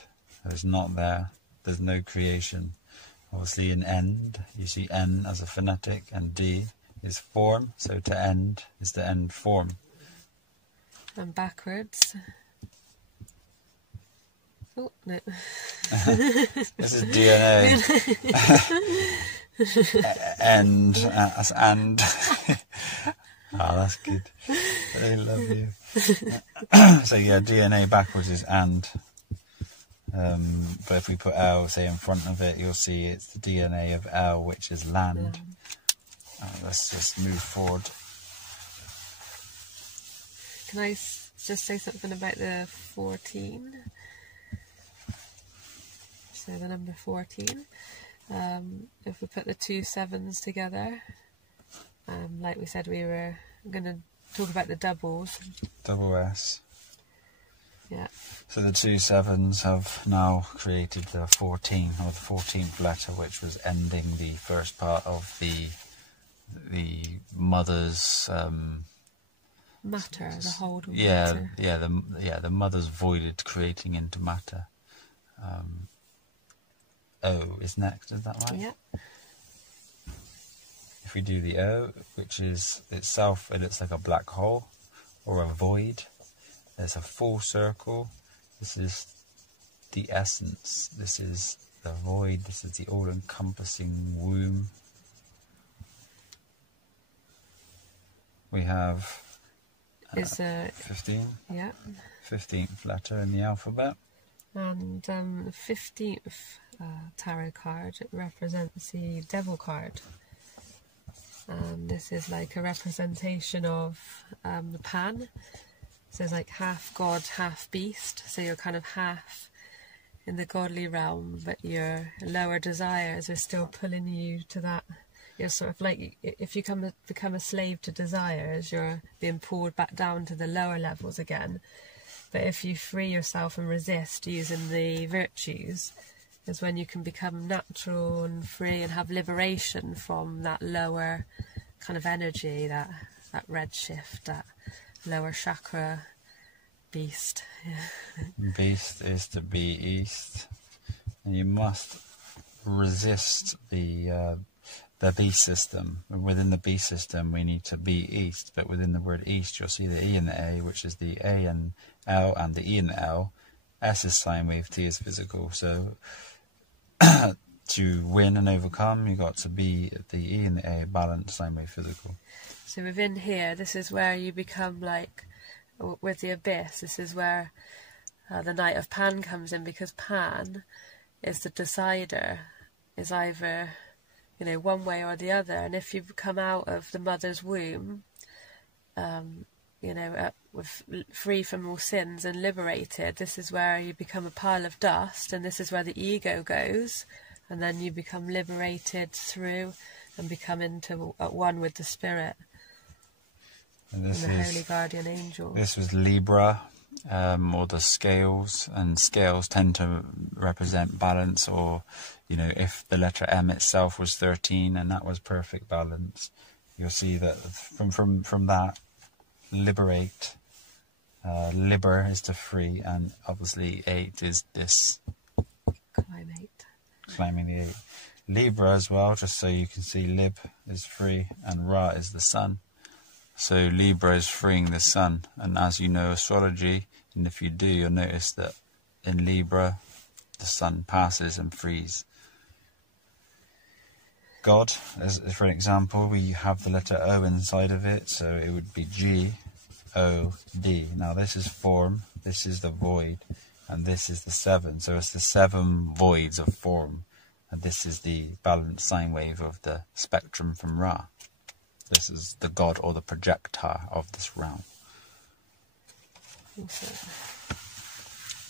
There's not there. There's no creation. Obviously in end, you see N as a phonetic, and D is form. So to end is to end form. And backwards. Oh, no. This is DNA. End as and. Ah, that's good. I love you. So yeah, DNA backwards is and. But if we put L, say, in front of it, you'll see it's the DNA of L, which is land. Let's just move forward. Can I just say something about the 14? So the number 14. If we put the two sevens together, like we said, we were going to talk about the doubles. Double S. Yeah. So the two sevens have now created the 14, or the 14th letter, which was ending the first part of the mother's matter, the whole matter. Yeah, the mother's voided creating into matter. O is next, is that right? Yeah. If we do the O, which is itself, it looks like a black hole or a void. There's a full circle. This is the essence. This is the void. This is the all-encompassing womb. We have 15. Yeah. 15th letter in the alphabet. And the 15th tarot card, it represents the devil card. This is like a representation of the Pan. So it's like half god, half beast. So you're kind of half in the godly realm, but your lower desires are still pulling you to that you're sort of like, if you become a slave to desires, you're being pulled back down to the lower levels again. But if you free yourself and resist using the virtues, is when you can become natural and free and have liberation from that lower kind of energy, that red shift, that lower chakra beast. Yeah. Beast is to be east, and you must resist the beast system. Within the beast system, we need to be east, but within the word east, you'll see the E and the A, which is the A and L, and the E and the L. S is sine wave, T is physical. So to win and overcome, you got to be the E and the A, balanced, sine wave, physical. So within here, this is where you become like, with the abyss, this is where the Knight of Pan comes in, because Pan is the decider, is either, you know, one way or the other. And if you come out of the mother's womb, you know, free from all sins and liberated, this is where you become a pile of dust, and this is where the ego goes, and then you become liberated through and become at one with the spirit and the holy guardian angel. This was Libra, or the scales, and scales tend to represent balance, or, you know, if the letter M itself was 13 and that was perfect balance, you'll see that from that, liberate, liber is to free, and obviously 8 is this climbing the 8. Libra as well, just so you can see, lib is free and Ra is the sun. So Libra is freeing the sun, and as you know astrology, and if you do, you'll notice that in Libra the sun passes and frees. God, as for an example, we have the letter O inside of it, so it would be G-O-D. Now this is form, this is the void, and this is the 7. So it's the 7 voids of form, and this is the balanced sine wave of the spectrum from Ra. This is the God or the projector of this realm.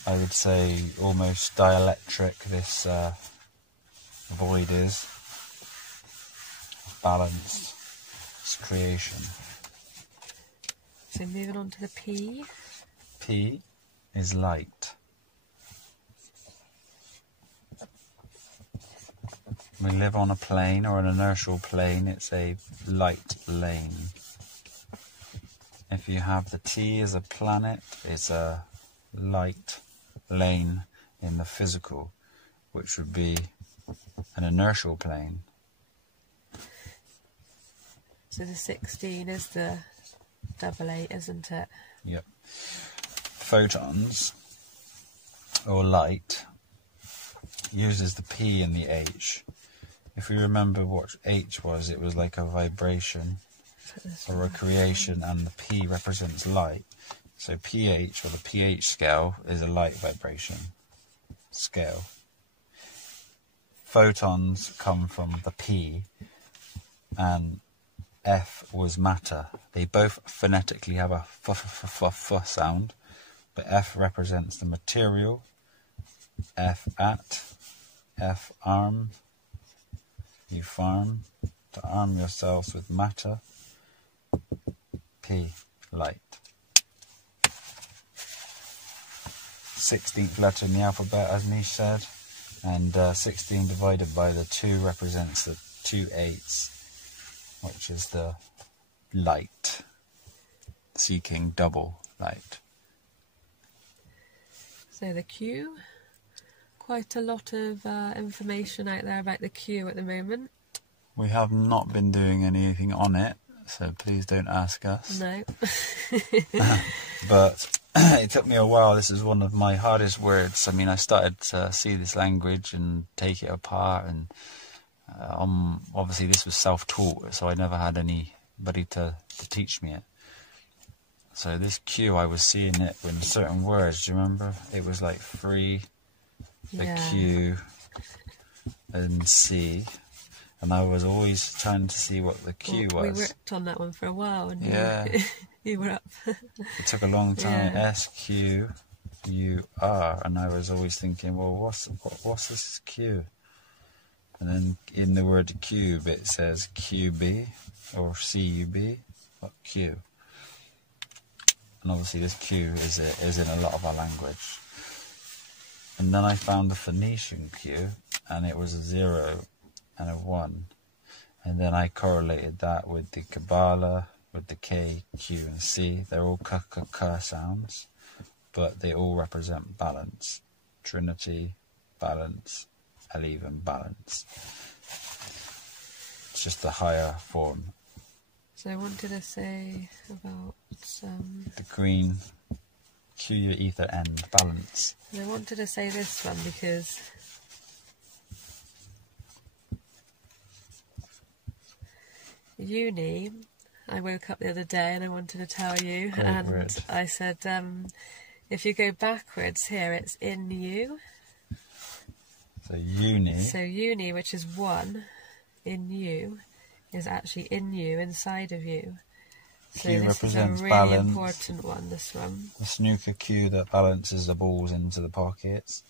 I would say almost dielectric this void is. Balanced. It's creation. So moving on to the P. P is light. We live on a plane, or an inertial plane. It's a light lane. If you have the T as a planet, it's a light lane in the physical, which would be an inertial plane. So the 16 is the double 8, isn't it? Yep. Photons, or light, uses the P and the H. If we remember what H was, it was like a vibration or a creation, and the P represents light. So pH, or the pH scale, is a light vibration scale. Photons come from the P, and F was matter. They both phonetically have a f sound, but F represents the material, F at, F arm, you farm, to arm yourselves with matter, P, light. 16th letter in the alphabet, as Nish said, and 16 divided by the 2 represents the 2 8s, which is the light, seeking double light. So the Q, quite a lot of information out there about the Q at the moment. We have not been doing anything on it, so please don't ask us. No. But it took me a while. This is one of my hardest words. I mean, I started to see this language and take it apart, and obviously this was self-taught, so I never had anybody to teach me it. So this Q, I was seeing it in certain words. Do you remember? It was like free, the Q, and C. And I was always trying to see what the Q was. We worked on that one for a while, and you were up. It took a long time. Yeah. SQUR, and I was always thinking, well, what's this Q? And then in the word cube it says QB or CUB, but Q. And obviously this Q is in a lot of our language. And then I found the Phoenician Q, and it was a 0 and a 1. And then I correlated that with the Kabbalah, with the K, Q and C. They're all k sounds, but they all represent balance. Trinity, balance, eleven, balance. It's just the higher form. So I wanted to say about the green, Q your ether end, balance. I wanted to say this one because uni, I woke up the other day and I wanted to tell you, Great and word. I said if you go backwards here, it's in you. So uni. So uni, which is 1, in you, is actually in you, inside of you. So Q this represents is a really balance. important one, this one. The snooker cue that balances the balls into the pockets.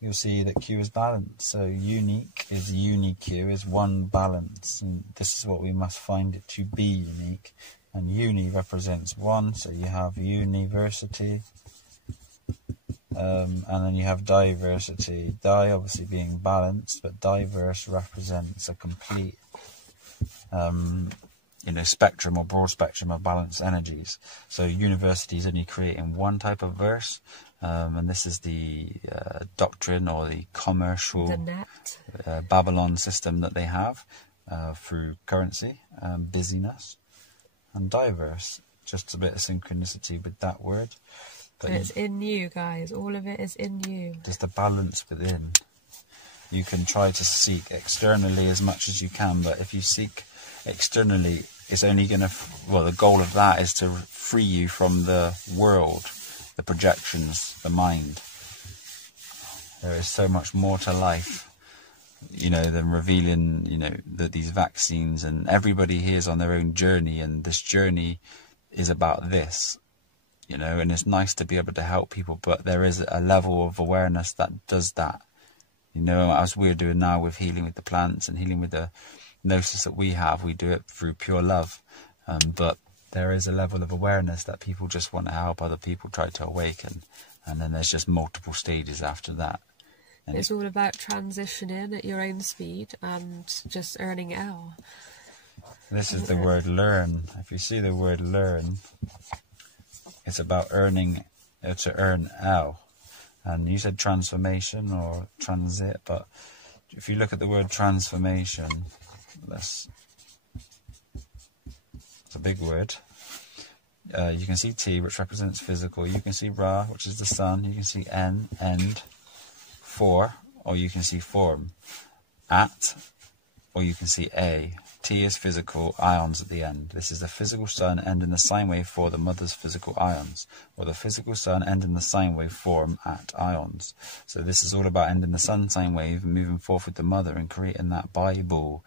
You'll see that Q is balance. So unique is unique, is one balance. And this is what we must find it to be unique. And uni represents 1, so you have university. And then you have diversity. Di obviously being balanced, but diverse represents a complete spectrum or broad spectrum of balanced energies. So university is only creating one type of verse, and this is the doctrine or the commercial The net. Babylon system that they have through currency, busyness, and diverse. Just a bit of synchronicity with that word. But And it's in you, guys. All of it is in you. there's the balance within. You can try to seek externally as much as you can, but if you seek externally, it's only going to, the goal of that is to free you from the world, the projections, the mind. There is so much more to life, than revealing, that these vaccines, and everybody here is on their own journey, and this journey is about this, and it's nice to be able to help people, but there is a level of awareness that does that. As we're doing now with healing with the plants and healing with the gnosis that we have, we do it through pure love. But there is a level of awareness that people just want to help other people try to awaken. And then there's just multiple stages after that. And It's all about transitioning at your own speed and just earning L. this is the word learn. If you see the word learn, it's about earning, to earn L. And you said transformation or transit, but if you look at the word transformation, it's a big word. You can see T, which represents physical. You can see Ra, which is the sun. You can see N, end, for, or you can see form. At, or you can see A. T is physical, ions at the end. This is the physical sun end in the sine wave for the mother's physical ions, or the physical sun end in the sine wave form at ions. So this is all about ending the sun sine wave and moving forth with the mother and creating that Bible.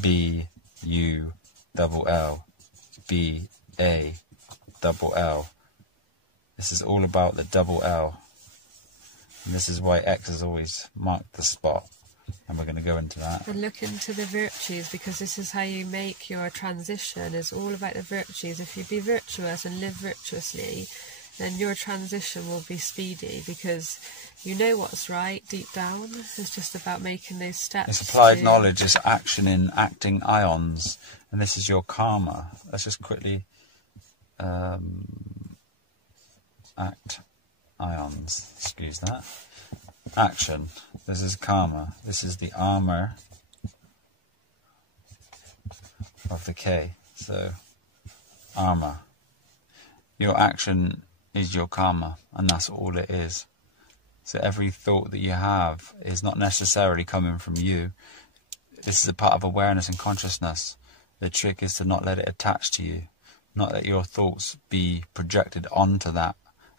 B, U, double L. B, A, double L. This is all about the double L. And this is why X has always marked the spot. And we're going to go into that. And look into the virtues, because this is how you make your transition. It's all about the virtues. If you be virtuous and live virtuously, then your transition will be speedy, because you know what's right deep down. It's just about making those steps. It's applied knowledge, it's action in acting ions, and this is your karma. Let's just quickly act ions, excuse that. Action, this is karma, this is the armor of the K, so armor. Your action is your karma, and that's all it is. So every thought that you have is not necessarily coming from you. This is a part of awareness and consciousness. The trick is to not let it attach to you, not let your thoughts be projected onto that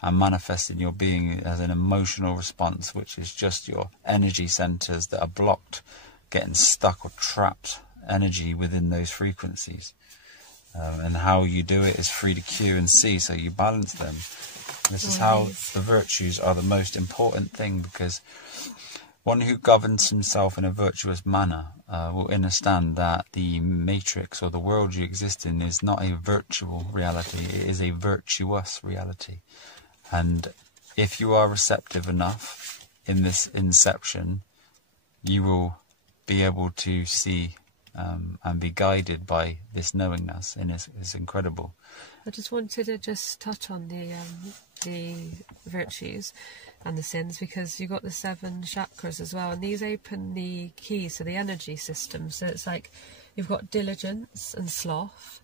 and manifest in your being as an emotional response, which is just your energy centers that are blocked, getting stuck or trapped energy within those frequencies. And how you do it is through the Q and C, so you balance them. This is how the virtues are the most important thing, because One who governs himself in a virtuous manner will understand that the matrix or the world you exist in is not a virtual reality, it is a virtuous reality. And if you are receptive enough in this inception, you will be able to see and be guided by this knowingness, and it's incredible. I just wanted to just touch on the virtues and the sins, because you've got the 7 chakras as well, and these open the keys to the energy system. So it's like you've got diligence and sloth,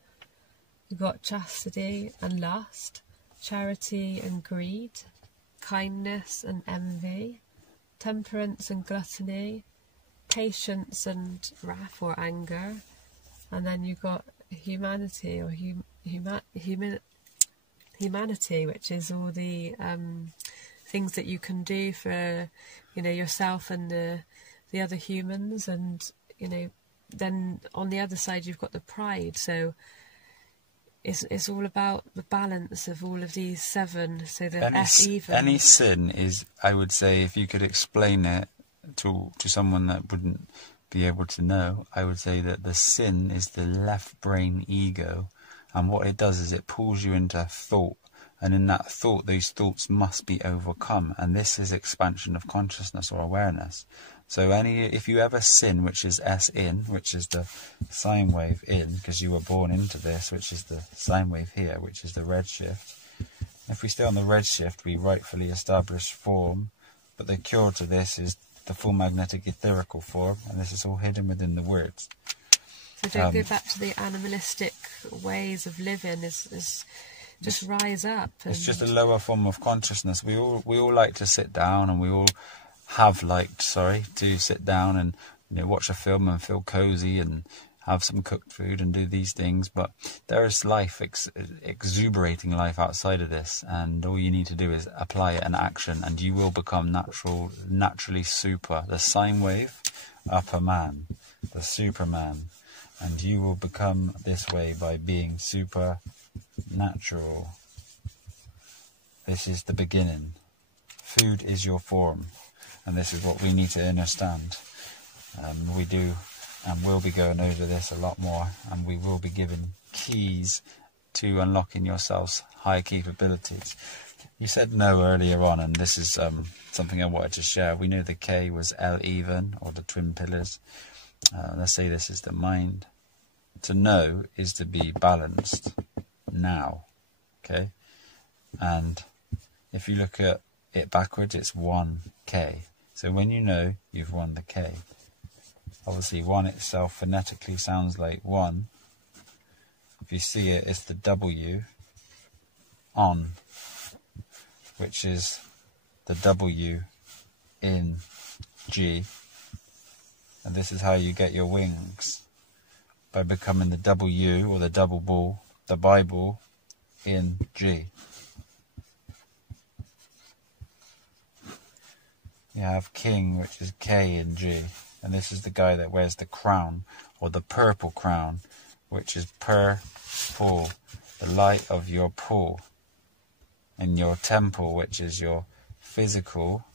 you've got chastity and lust, charity and greed, kindness and envy, temperance and gluttony, patience and wrath or anger, and then you've got humanity or humanity, which is all the things that you can do for, you know, yourself and the other humans. And, you know, then on the other side you've got the pride. So it's all about the balance of all of these 7. So the even. Any sin is, I would say, if you could explain it to someone that wouldn't be able to know, I would say that the sin is the left brain ego, and what it does is it pulls you into thought, and in that thought those thoughts must be overcome, and this is expansion of consciousness or awareness. So if you ever sin, which is S in, which is the sine wave in, because you were born into this, which is the sine wave here, which is the red shift. If we stay on the red shift, we rightfully establish form, but the cure to this is the full magnetic etherical form, and this is all hidden within the words. So don't go back to the animalistic ways of living. Is just rise up. It's just a lower form of consciousness. We all like to sit down, and we all have liked, to sit down and, you know, watch a film and feel cozy and have some cooked food and do these things. But there is life, exuberating life outside of this, and all you need to do is apply it in action, and you will become naturally super, the sine wave, upper man, the superman, and you will become this way by being super natural. This is the beginning. Food is your form, and this is what we need to understand. We do and will be going over this a lot more, and we will be given keys to unlocking yourselves higher capabilities. You said no earlier on, and this is something I wanted to share. We know the K was L even, or the twin pillars. Let's say this is the mind. To know is to be balanced now, okay? And if you look at it backwards, it's 1K. So when you know, you've won the K. Obviously, 1 itself phonetically sounds like 1. If you see it, it's the W on, which is the W in G. And this is how you get your wings, by becoming the W, or the double bull, the Bible, in G. You have King, which is K in G. And this is the guy that wears the crown, or the purple crown, which is purple, the light of your pool. And your temple, which is your physical,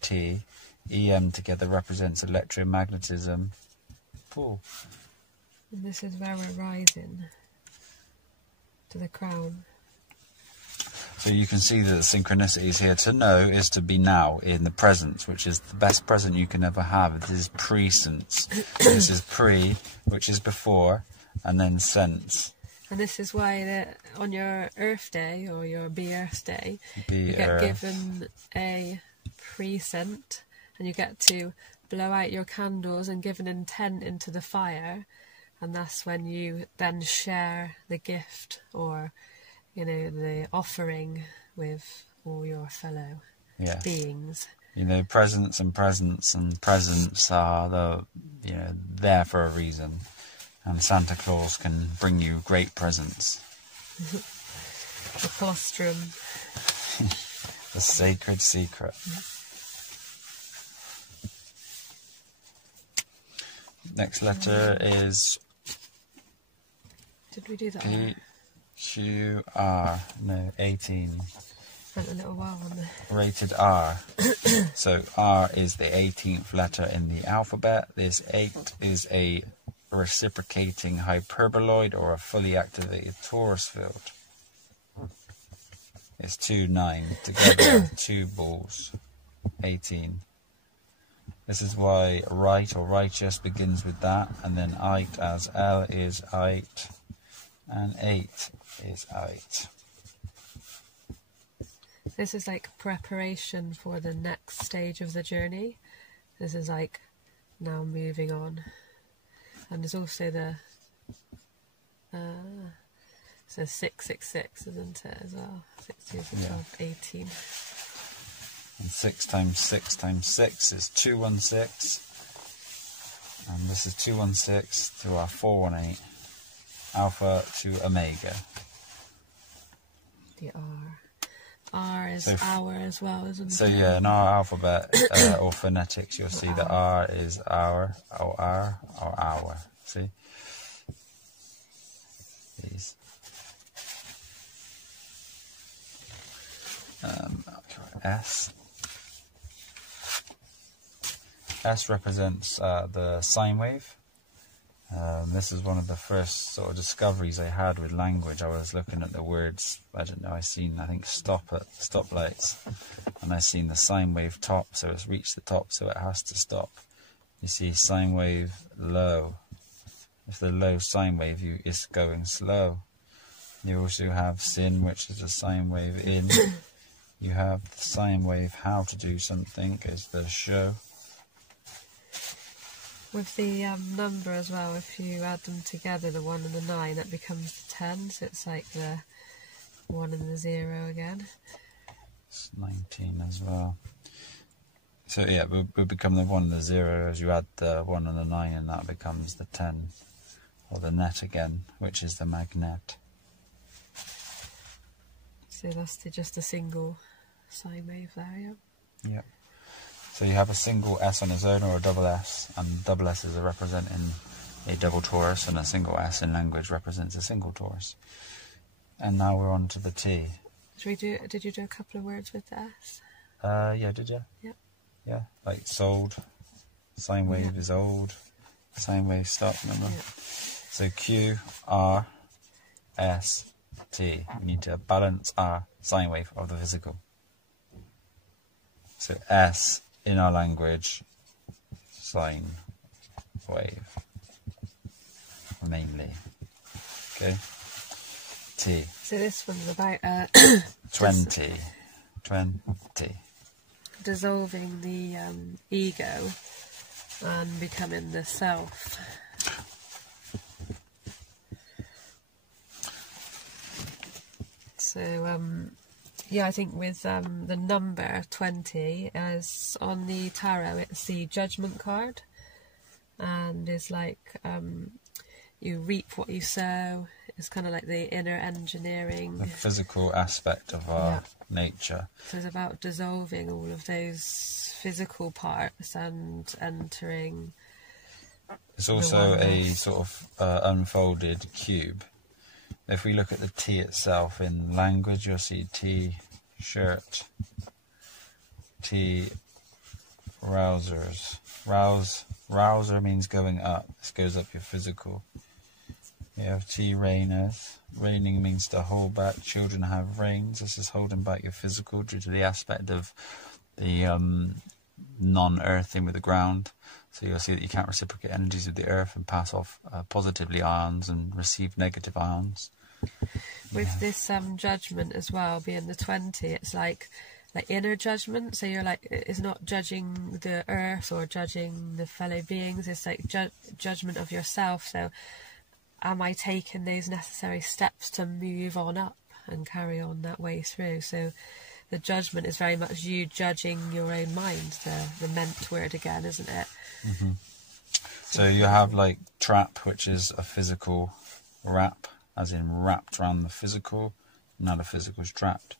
T, EM together represents electromagnetism, pool. And this is where we're rising to the crown. So you can see that the synchronicities here. To know is to be now, in the present, which is the best present you can ever have. This is presence. This is pre, which is before, and then sense. And this is why on your Earth Day, or your Be-Earth Day, you get Earth. given a present, and you get to blow out your candles and give an intent into the fire, and that's when you then share the gift, or, you know, the offering with all your fellow beings. You know, presents and presents are there for a reason, and Santa Claus can bring you great presents. The colostrum. The sacred secret. Next letter is Did we do that? P-Q-R. No, 18. spent a little while on the... Rated R. So R is the 18th letter in the alphabet. This 8 is a reciprocating hyperboloid or a fully activated torus field. It's 2, 9. Together, 2 balls. 18. This is why right or righteous begins with that, and then ait as L is ait, and 8 is ait. This is like preparation for the next stage of the journey. This is like now moving on. And there's also the so 666, isn't it, as well? 6 2 12, 18. And 6 times 6 times 6 is 216. And this is 216 to our 418. Alpha to omega. The R. R is hour as well, isn't it? So yeah, in our alphabet or phonetics, you'll see that R is hour, or R, or hour. See? These. S. S represents the sine wave. This is one of the first sort of discoveries I had with language. I was looking at the words, I think stop at stoplights, and I seen the sine wave top, so it's reached the top, so it has to stop. You see sine wave low. If the low sine wave, it's going slow. You also have sin, which is a sine wave in. You have the sine wave how to do something, is the show. With the number as well, if you add them together, the 1 and the 9, that becomes the 10, so it's like the 1 and the 0 again. It's 19 as well. So yeah, we'll become the 1 and the 0 as you add the 1 and the 9, and that becomes the 10, or the net again, which is the magnet. So that's just a single sine wave there, yeah? Yep. So you have a single S on its own, or a double S, and double S's are representing a double torus, and a single S in language represents a single torus. And now we're on to the T. Did you do a couple of words with the S? Yeah, did you? Yep. Yeah, like sold, sine wave is old, sine wave stop, remember? Yep. So Q, R, S, T. We need to balance our sine wave of the physical. So S in our language, sine wave, mainly. Okay. T. So this one's about 20. Dissolving the ego and becoming the self. So yeah, I think with the number 20, as on the tarot, it's the judgment card, and it's like you reap what you sow. It's kind of like the inner engineering, the physical aspect of our nature. So it's about dissolving all of those physical parts and entering. It's also a sort of unfolded cube. If we look at the T itself in language, you'll see T shirt, T rousers. Rouser means going up. This goes up your physical. You have T rainers. Raining means to hold back. Children have reins. This is holding back your physical due to the aspect of the non-earthing with the ground. So you'll see that you can't reciprocate energies with the earth and pass off positively ions and receive negative ions. With this judgment as well, being the 20, it's like inner judgment. So you're like, it's not judging the earth or judging the fellow beings. It's like judgment of yourself. So am I taking those necessary steps to move on up and carry on that way through? So the judgment is very much you judging your own mind, the meant word again, isn't it? Mm-hmm. So you have like trap, which is a physical wrap, as in wrapped around the physical. Now the physical is trapped.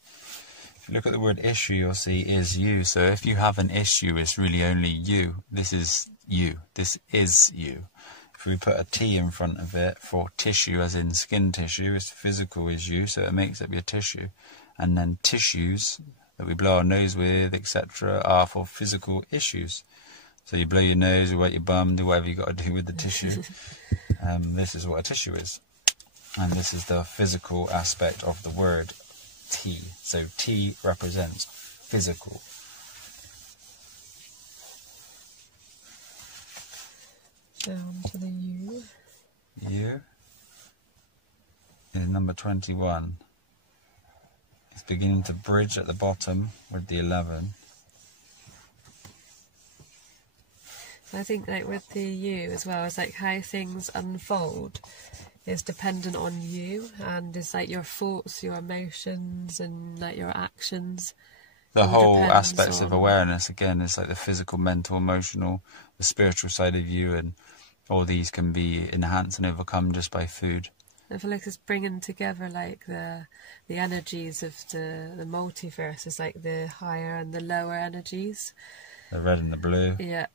If you look at the word issue, you'll see is you. So if you have an issue, it's really only you. This is you. This is you. If we put a T in front of it for tissue, as in skin tissue, it's physical is you, so it makes up your tissue. And then tissues that we blow our nose with, etc., are for physical issues. So you blow your nose, you wet your bum, do whatever you got to do with the tissue. This is what a tissue is. And this is the physical aspect of the word T. So T represents physical. Down to the U. U is number 21. It's beginning to bridge at the bottom with the 11. I think like with the U as well, it's like how things unfold is dependent on you, and it's like your thoughts, your emotions, and like your actions. The whole depends aspects of on- awareness, again, is like the physical, mental, emotional, the spiritual side of you, and all these can be enhanced and overcome just by food. I feel like it's bringing together like the energies of the multiverse. It's like the higher and the lower energies. The red and the blue. Yeah.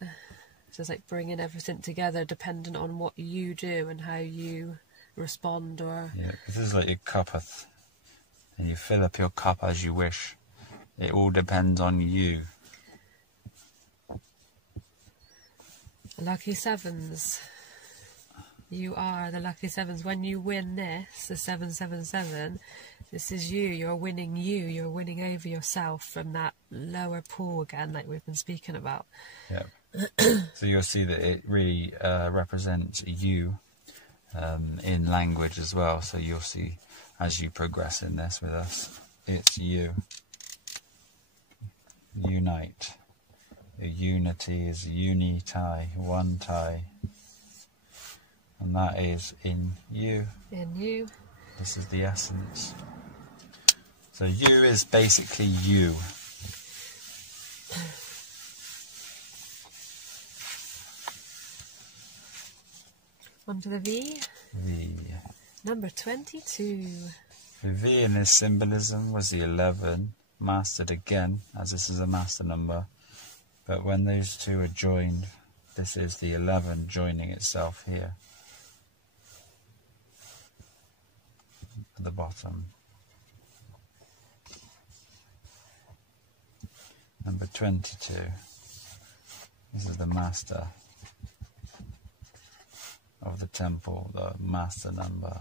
So it's like bringing everything together dependent on what you do and how you respond or... Yeah, this is like your cuppeth. And you fill up your cup as you wish. It all depends on you. Lucky sevens. You are the lucky sevens. When you win this, the 777, this is you. You're winning you. You're winning over yourself from that lower pool again, like we've been speaking about. Yeah. So you'll see that it really represents you in language as well. So you'll see as you progress in this with us, it's you. Unite. Unity is unity, one tie. And that is in you. In you. This is the essence. So you is basically you. On to the V. V. Number 22. The V in this symbolism was the 11, mastered again, as this is a master number. But when those two are joined, this is the 11 joining itself here. At the bottom. Number 22. This is the master of the temple, the master number.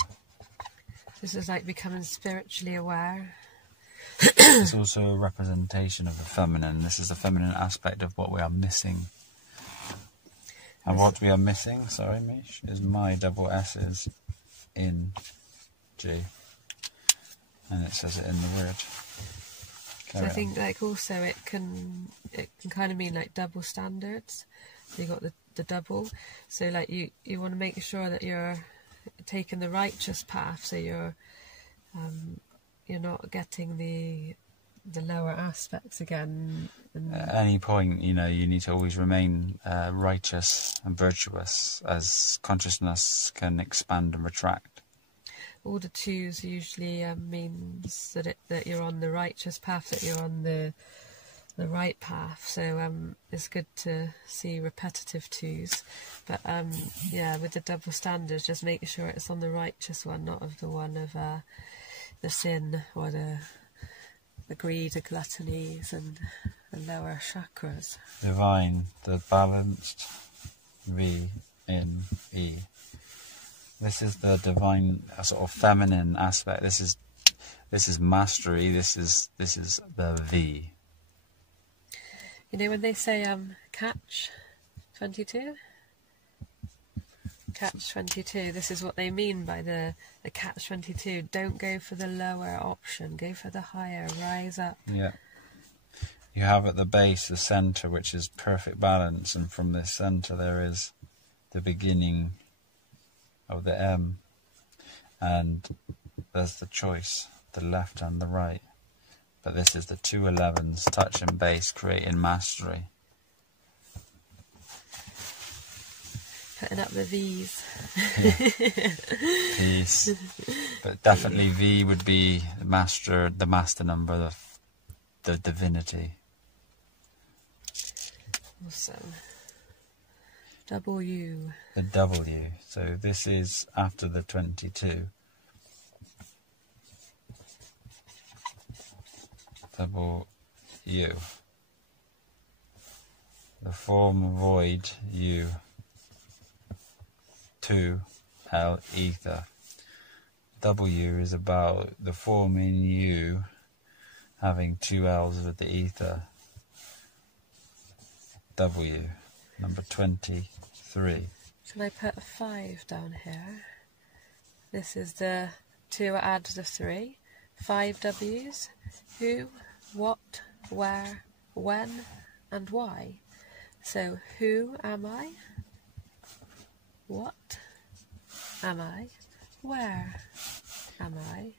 This is like becoming spiritually aware. It's also a representation of the feminine. This is the feminine aspect of what we are missing. And what we are missing, sorry Mish, is my double S's in G. And it says it in the word. So I think like also it can kind of mean like double standards. You got the double. So like you want to make sure that you're taking the righteous path, so you're not getting the lower aspects again. At any point, you need to always remain righteous and virtuous, as consciousness can expand and retract. All the twos usually means that you're on the righteous path, that you're on the right path. So it's good to see repetitive twos, but yeah, with the double standards, just make sure it's on the righteous one, not of the one of the sin or the greed, the gluttonies, and the lower chakras. Divine, the balanced V in E. This is the divine, sort of feminine aspect. This is mastery. This is the V. You know when they say catch 22? Catch 22, this is what they mean by the catch 22. Don't go for the lower option, go for the higher, rise up. Yeah. You have at the base the centre, which is perfect balance, and from this centre there is the beginning of the M, and there's the choice, the left and the right. But this is the two 11s, touch and base, creating mastery. Putting up the V's. Yeah. Peace. But definitely V would be the master number, the divinity. Awesome. W. The W. So this is after the 22. double U. The form void U. 2 L ether. W is about the form in U having 2 L's with the ether. W, number 23. Can I put a 5 down here? This is the 2 adds the 3. 5 W's. Who, what, where, when, and why. So, who am I? What am I? Where am I?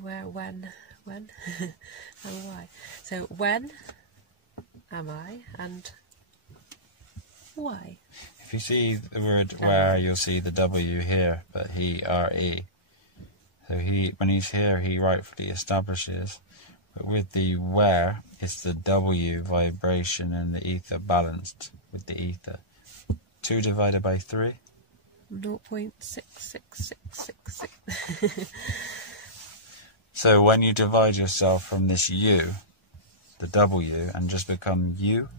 Where, when, and why. So, when am I, and why? If you see the word where, you'll see the W here, but he, R-E. So when he's here, he rightfully establishes. But with the where, it's the W vibration and the ether balanced with the ether. 2 divided by 3? 0.66666. So when you divide yourself from this U, the W, and just become you,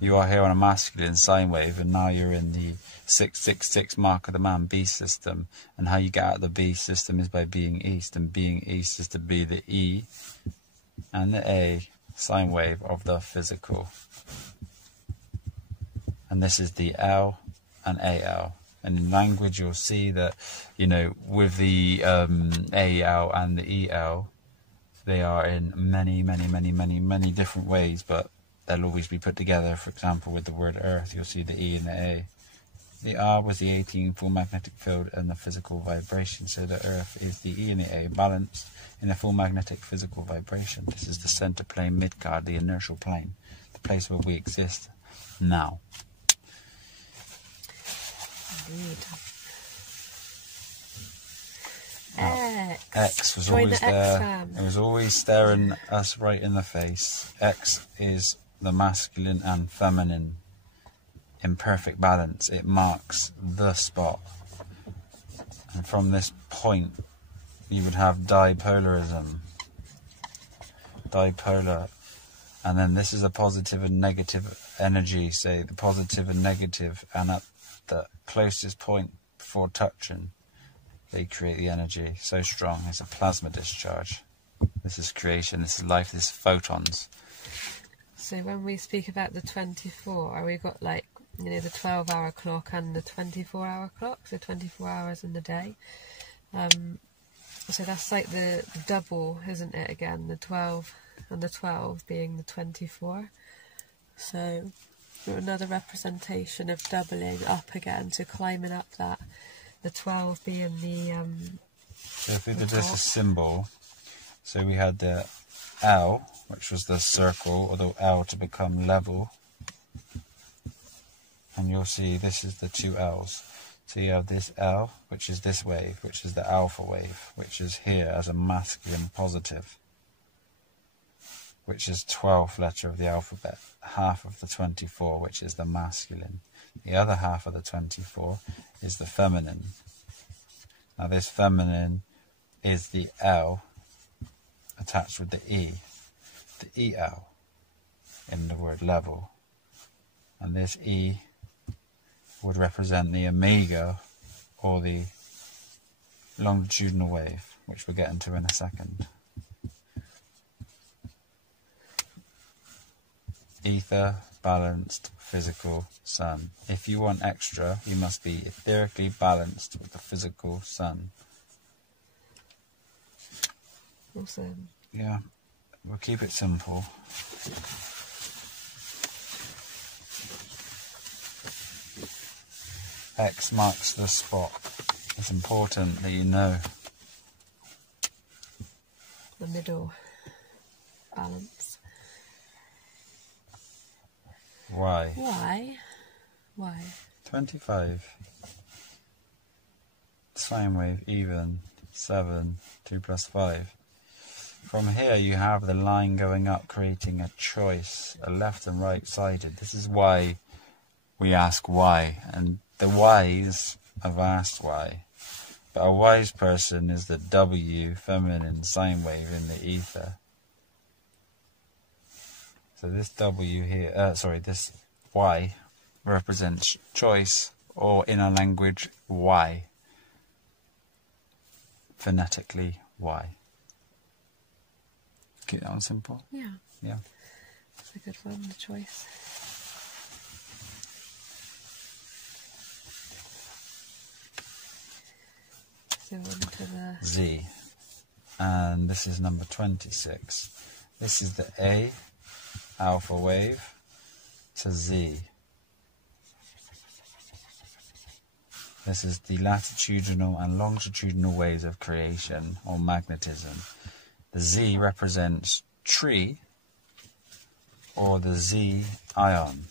you are here on a masculine sine wave, and now you're in the 666 mark of the man beast system. And how you get out of the beast system is by being east, and being east is to be the E and the A sine wave of the physical. And this is the L and AL. And in language you'll see that, with the AL and the EL, they are in many different ways, but they'll always be put together. For example, with the word earth, you'll see the E and the A. The R was the 18 full magnetic field and the physical vibration. So the earth is the E and the A balanced in a full magnetic physical vibration. This is the center plane, Midgard, the inertial plane, the place where we exist now. Indeed. X was Join always the there. X-Fam. It was always staring us right in the face. X is the masculine and feminine in perfect balance. It marks the spot. And from this point, you would have dipolarism. Dipolar. And then this is a positive and negative energy, say the positive and negative, and at the closest point before touching, they create the energy so strong. It's a plasma discharge. This is creation, this is life, this is photons. So when we speak about the 24, we've got the 12-hour clock and the 24-hour clock, so 24 hours in the day. So that's like the double, isn't it, again, the 12 and the 12 being the 24. So another representation of doubling up again, so climbing up that, the 12 being the... So if we did this as symbol, so we had the L, which was the circle, or the L to become level. And you'll see this is the 2 L's. So you have this L, which is this wave, which is the alpha wave, which is here as a masculine positive, which is 12th letter of the alphabet, half of the 24, which is the masculine. The other half of the 24 is the feminine. Now this feminine is the L attached with the E, the EL in the word level. And this E would represent the omega, or the longitudinal wave, which we'll get into in a second. Ether, balanced, physical, sun. If you want extra, you must be etherically balanced with the physical sun. Awesome. Yeah, we'll keep it simple. X marks the spot. It's important that you know. The middle balance. Why? Why? 25. Sine wave, even. 7. 2 plus 5. From here you have the line going up, creating a choice, a left and right sided. This is why we ask why, and the wise have asked why. But a wise person is the W feminine sine wave in the ether. So this W here, this Y represents choice, or in our language, Y. Phonetically, Y. Keep that one simple? Yeah. Yeah. That's a good one, the choice. So on to the Z. And this is number 26. This is the A, alpha wave, to Z. This is the latitudinal and longitudinal waves of creation, or magnetism. The Z represents tree, or the Z ion.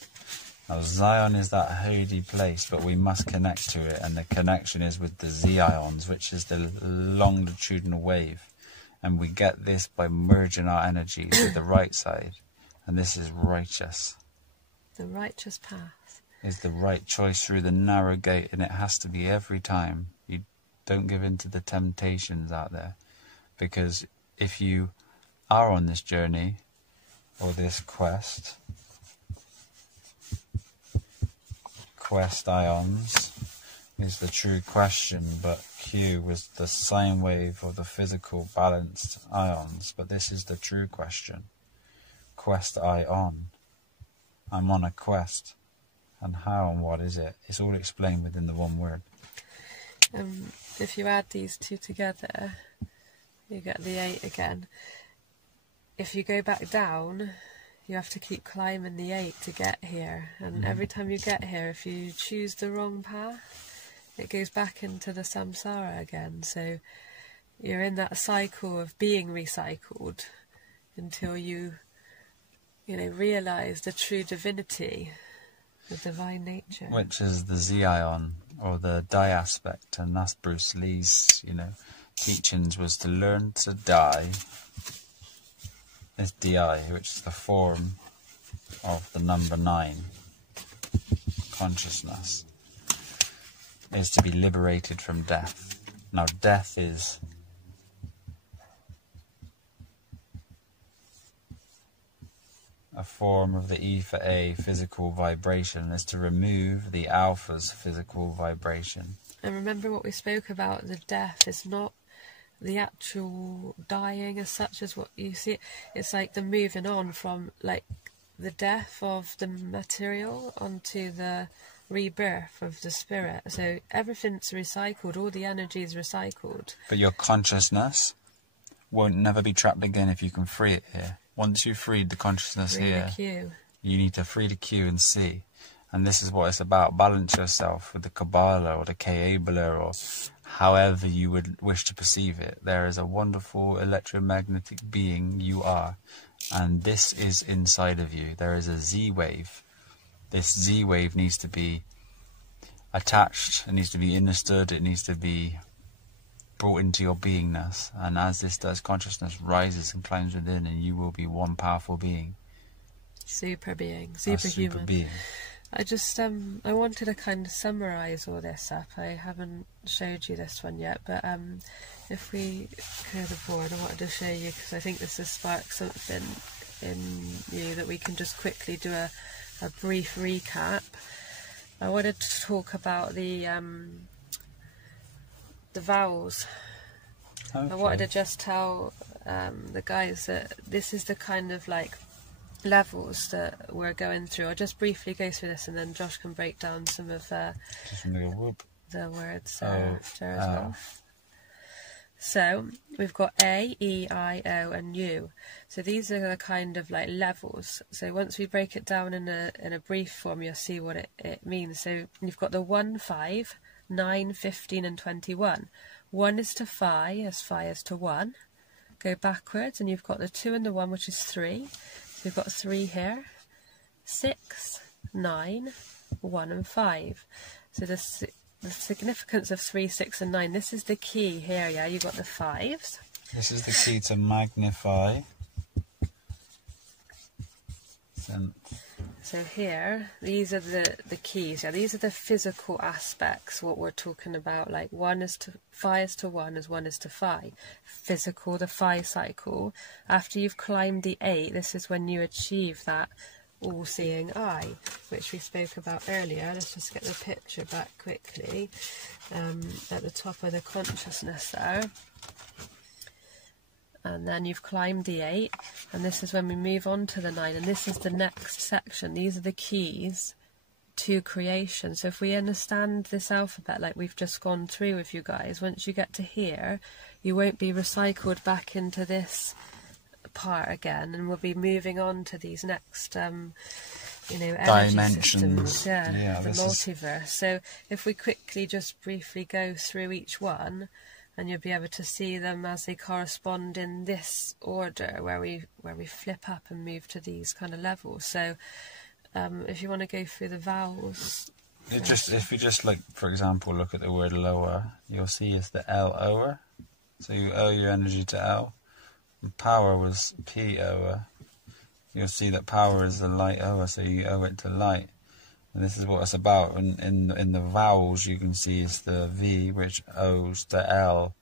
Now Zion is that holy place, but we must connect to it, and the connection is with the Z ions, which is the longitudinal wave. And we get this by merging our energies with the right side, and this is righteous. The righteous path. Is the right choice through the narrow gate, and it has to be every time. You don't give in to the temptations out there, because if you are on this journey or this quest ions is the true question, but Q was the sine wave of the physical balanced ions, but this is the true question. Quest ion. I'm on a quest. And how and what is it? It's all explained within the one word. If you add these two together, you get the 8 again. If you go back down, you have to keep climbing the 8 to get here. And every time you get here, if you choose the wrong path, it goes back into the samsara again. So you're in that cycle of being recycled until you realise the true divinity, the divine nature. Which is the Z ion, or the die aspect, and that's Bruce Lee's, teachings was to learn to die. Is DI, which is the form of the number 9, consciousness, is to be liberated from death. Now death is a form of the E for A, physical vibration, is to remove the alpha's physical vibration. And remember what we spoke about, the death is not the actual dying as such as what you see. It's like the moving on from like the death of the material onto the rebirth of the spirit. So everything's recycled, all the energy is recycled. But your consciousness won't never be trapped again if you can free it here. Once you've freed the consciousness here, you need to free the Q and C. And this is what it's about. Balance yourself with the Kabbalah or the Kaabala, or however you would wish to perceive it. There is a wonderful electromagnetic being you are, and this is inside of you. There is a Z wave. This Z wave needs to be attached, it needs to be understood, it needs to be brought into your beingness. And as this does, consciousness rises and climbs within, and you will be one powerful being. Super being, superhuman. Super being. I just I wanted to kind of summarise all this up. I haven't showed you this one yet, but if we clear the board, I wanted to show you, because I think this has sparked something in you that we can just quickly do a brief recap. I wanted to talk about the vowels. Okay. I wanted to just tell the guys that this is the kind of like levels that we're going through. I'll just briefly go through this, and then Josh can break down some of the words after as well. So we've got A, E, I, O and U. So these are the kind of like levels. So once we break it down in a brief form, you'll see what it means. So you've got the 1, 5, 9, 15 and 21. 1 is to Phi, as Phi is to 1. Go backwards, and you've got the 2 and the 1, which is 3. So we've got 3 here. 6, 9, 1 and 5. So the significance of 3, 6 and 9, this is the key here, yeah? You've got the 5s. This is the key to magnify. So here, these are the keys. Yeah, these are the physical aspects, what we're talking about. Like 1 is to phi is to 1 as 1 is to phi. Physical, the phi cycle. After you've climbed the 8, this is when you achieve that all-seeing eye, which we spoke about earlier. Let's just get the picture back quickly. At the top of the consciousness there. And then you've climbed the 8, and this is when we move on to the 9, and this is the next section. These are the keys to creation. So if we understand this alphabet like we've just gone through with you guys, once you get to here, you won't be recycled back into this part again, and we'll be moving on to these next energy dimensions. systems, the multiverse. So if we quickly just briefly go through each one, and you'll be able to see them as they correspond in this order, where we flip up and move to these kind of levels. So if you want to go through the vowels, if you just like, for example, look at the word lower, you'll see it's the L over. So you owe your energy to L. And power was P over. You'll see that power is the light over, so you owe it to light. And this is what it's about. And in the vowels, you can see it's the V, which owes to L,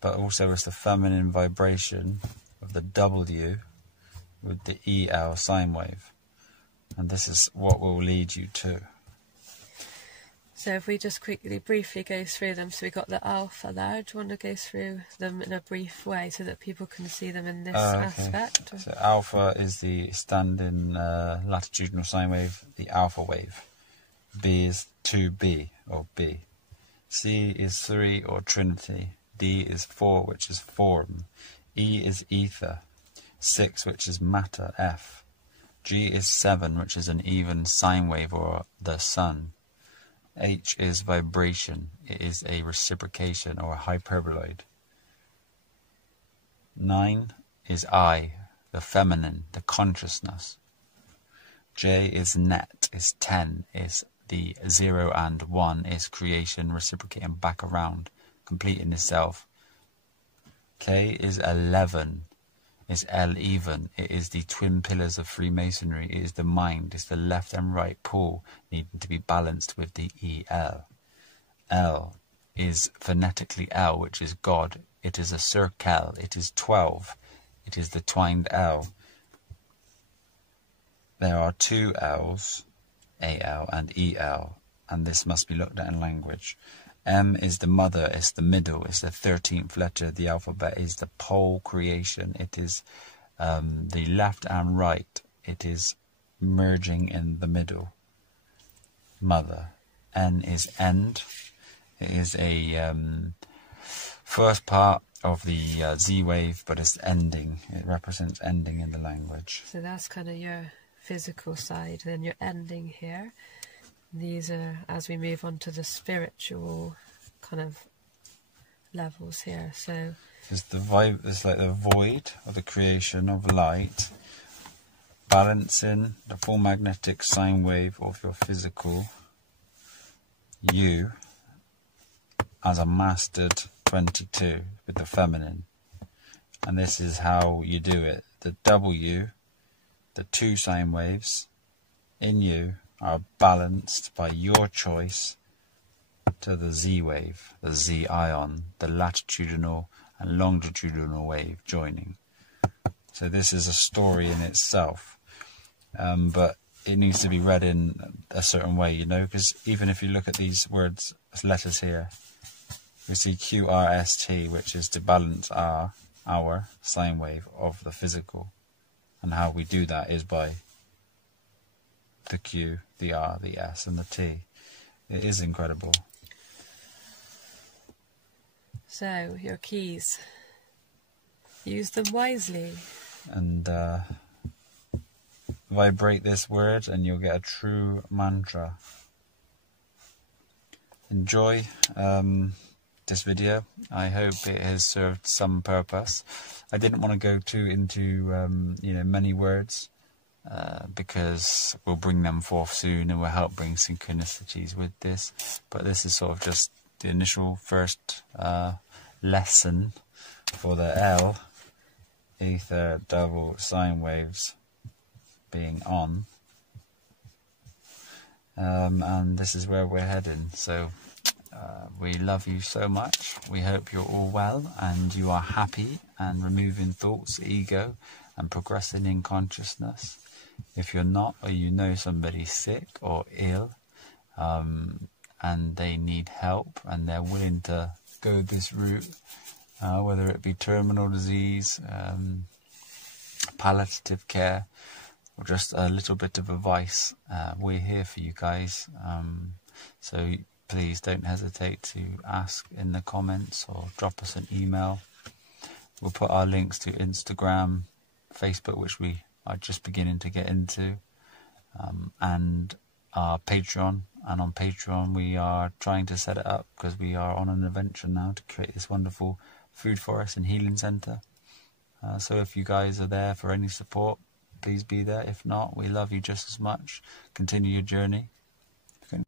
but also it's the feminine vibration of the W with the EL sine wave. And this is what will lead you to. So if we just briefly go through them. So we got the alpha there. Do you want to go through them in a brief way so that people can see them in this aspect? So alpha is the standing latitudinal sine wave, the alpha wave. B is 2B, or B. C is 3, or trinity. D is 4, which is form. E is ether. 6, which is matter, F. G is 7, which is an even sine wave, or the sun. H is vibration. It is a reciprocation or a hyperboloid. 9 is I, the feminine, the consciousness. J is net, is 10, is the 0 and 1, is creation, reciprocating back around, completing itself. K is 11, is L even. It is the twin pillars of Freemasonry. It is the mind. It's the left and right pole needing to be balanced with the EL. L is phonetically L, which is God. It is a circle. It is 12. It is the twined L. There are 2 L's, AL and EL, and this must be looked at in language. M is the mother, it's the middle, it's the 13th letter of the alphabet, is the pole creation, it is the left and right, it is merging in the middle. Mother. N is end, it is a first part of the Z wave, but it's ending, it represents ending in the language. So that's kind of your physical side, then your ending here. These are as we move on to the spiritual kind of levels here. So it's the vibe. It's like the void of the creation of light, balancing the full magnetic sine wave of your physical you as a mastered 22 with the feminine, and this is how you do it. The W, the 2 sine waves in you, are balanced by your choice to the Z wave, the Z ion, the latitudinal and longitudinal wave joining. So this is a story in itself, but it needs to be read in a certain way, you know, because even if you look at these words, letters here, we see QRST, which is to balance our sine wave of the physical, and how we do that is by the Q, the R, the S, and the T. It is incredible. So, your keys. Use them wisely. And vibrate this word and you'll get a true mantra. Enjoy this video. I hope it has served some purpose. I didn't want to go too into many words, because we'll bring them forth soon and we'll help bring synchronicities with this. But this is sort of just the initial first lesson for the L, ether, double sine waves being on, and this is where we're heading. So we love you so much. We hope you're all well and you are happy and removing thoughts, ego, and progressing in consciousness. If you're not, or you know somebody sick or ill, and they need help and they're willing to go this route, whether it be terminal disease, palliative care, or just a little bit of advice, we're here for you guys. So please don't hesitate to ask in the comments or drop us an email. We'll put our links to Instagram, Facebook, which we are just beginning to get into, and our Patreon. And on Patreon we are trying to set it up because we are on an adventure now to create this wonderful food forest and healing centre. So if you guys are there for any support, please be there. If not, we love you just as much. Continue your journey. Okay.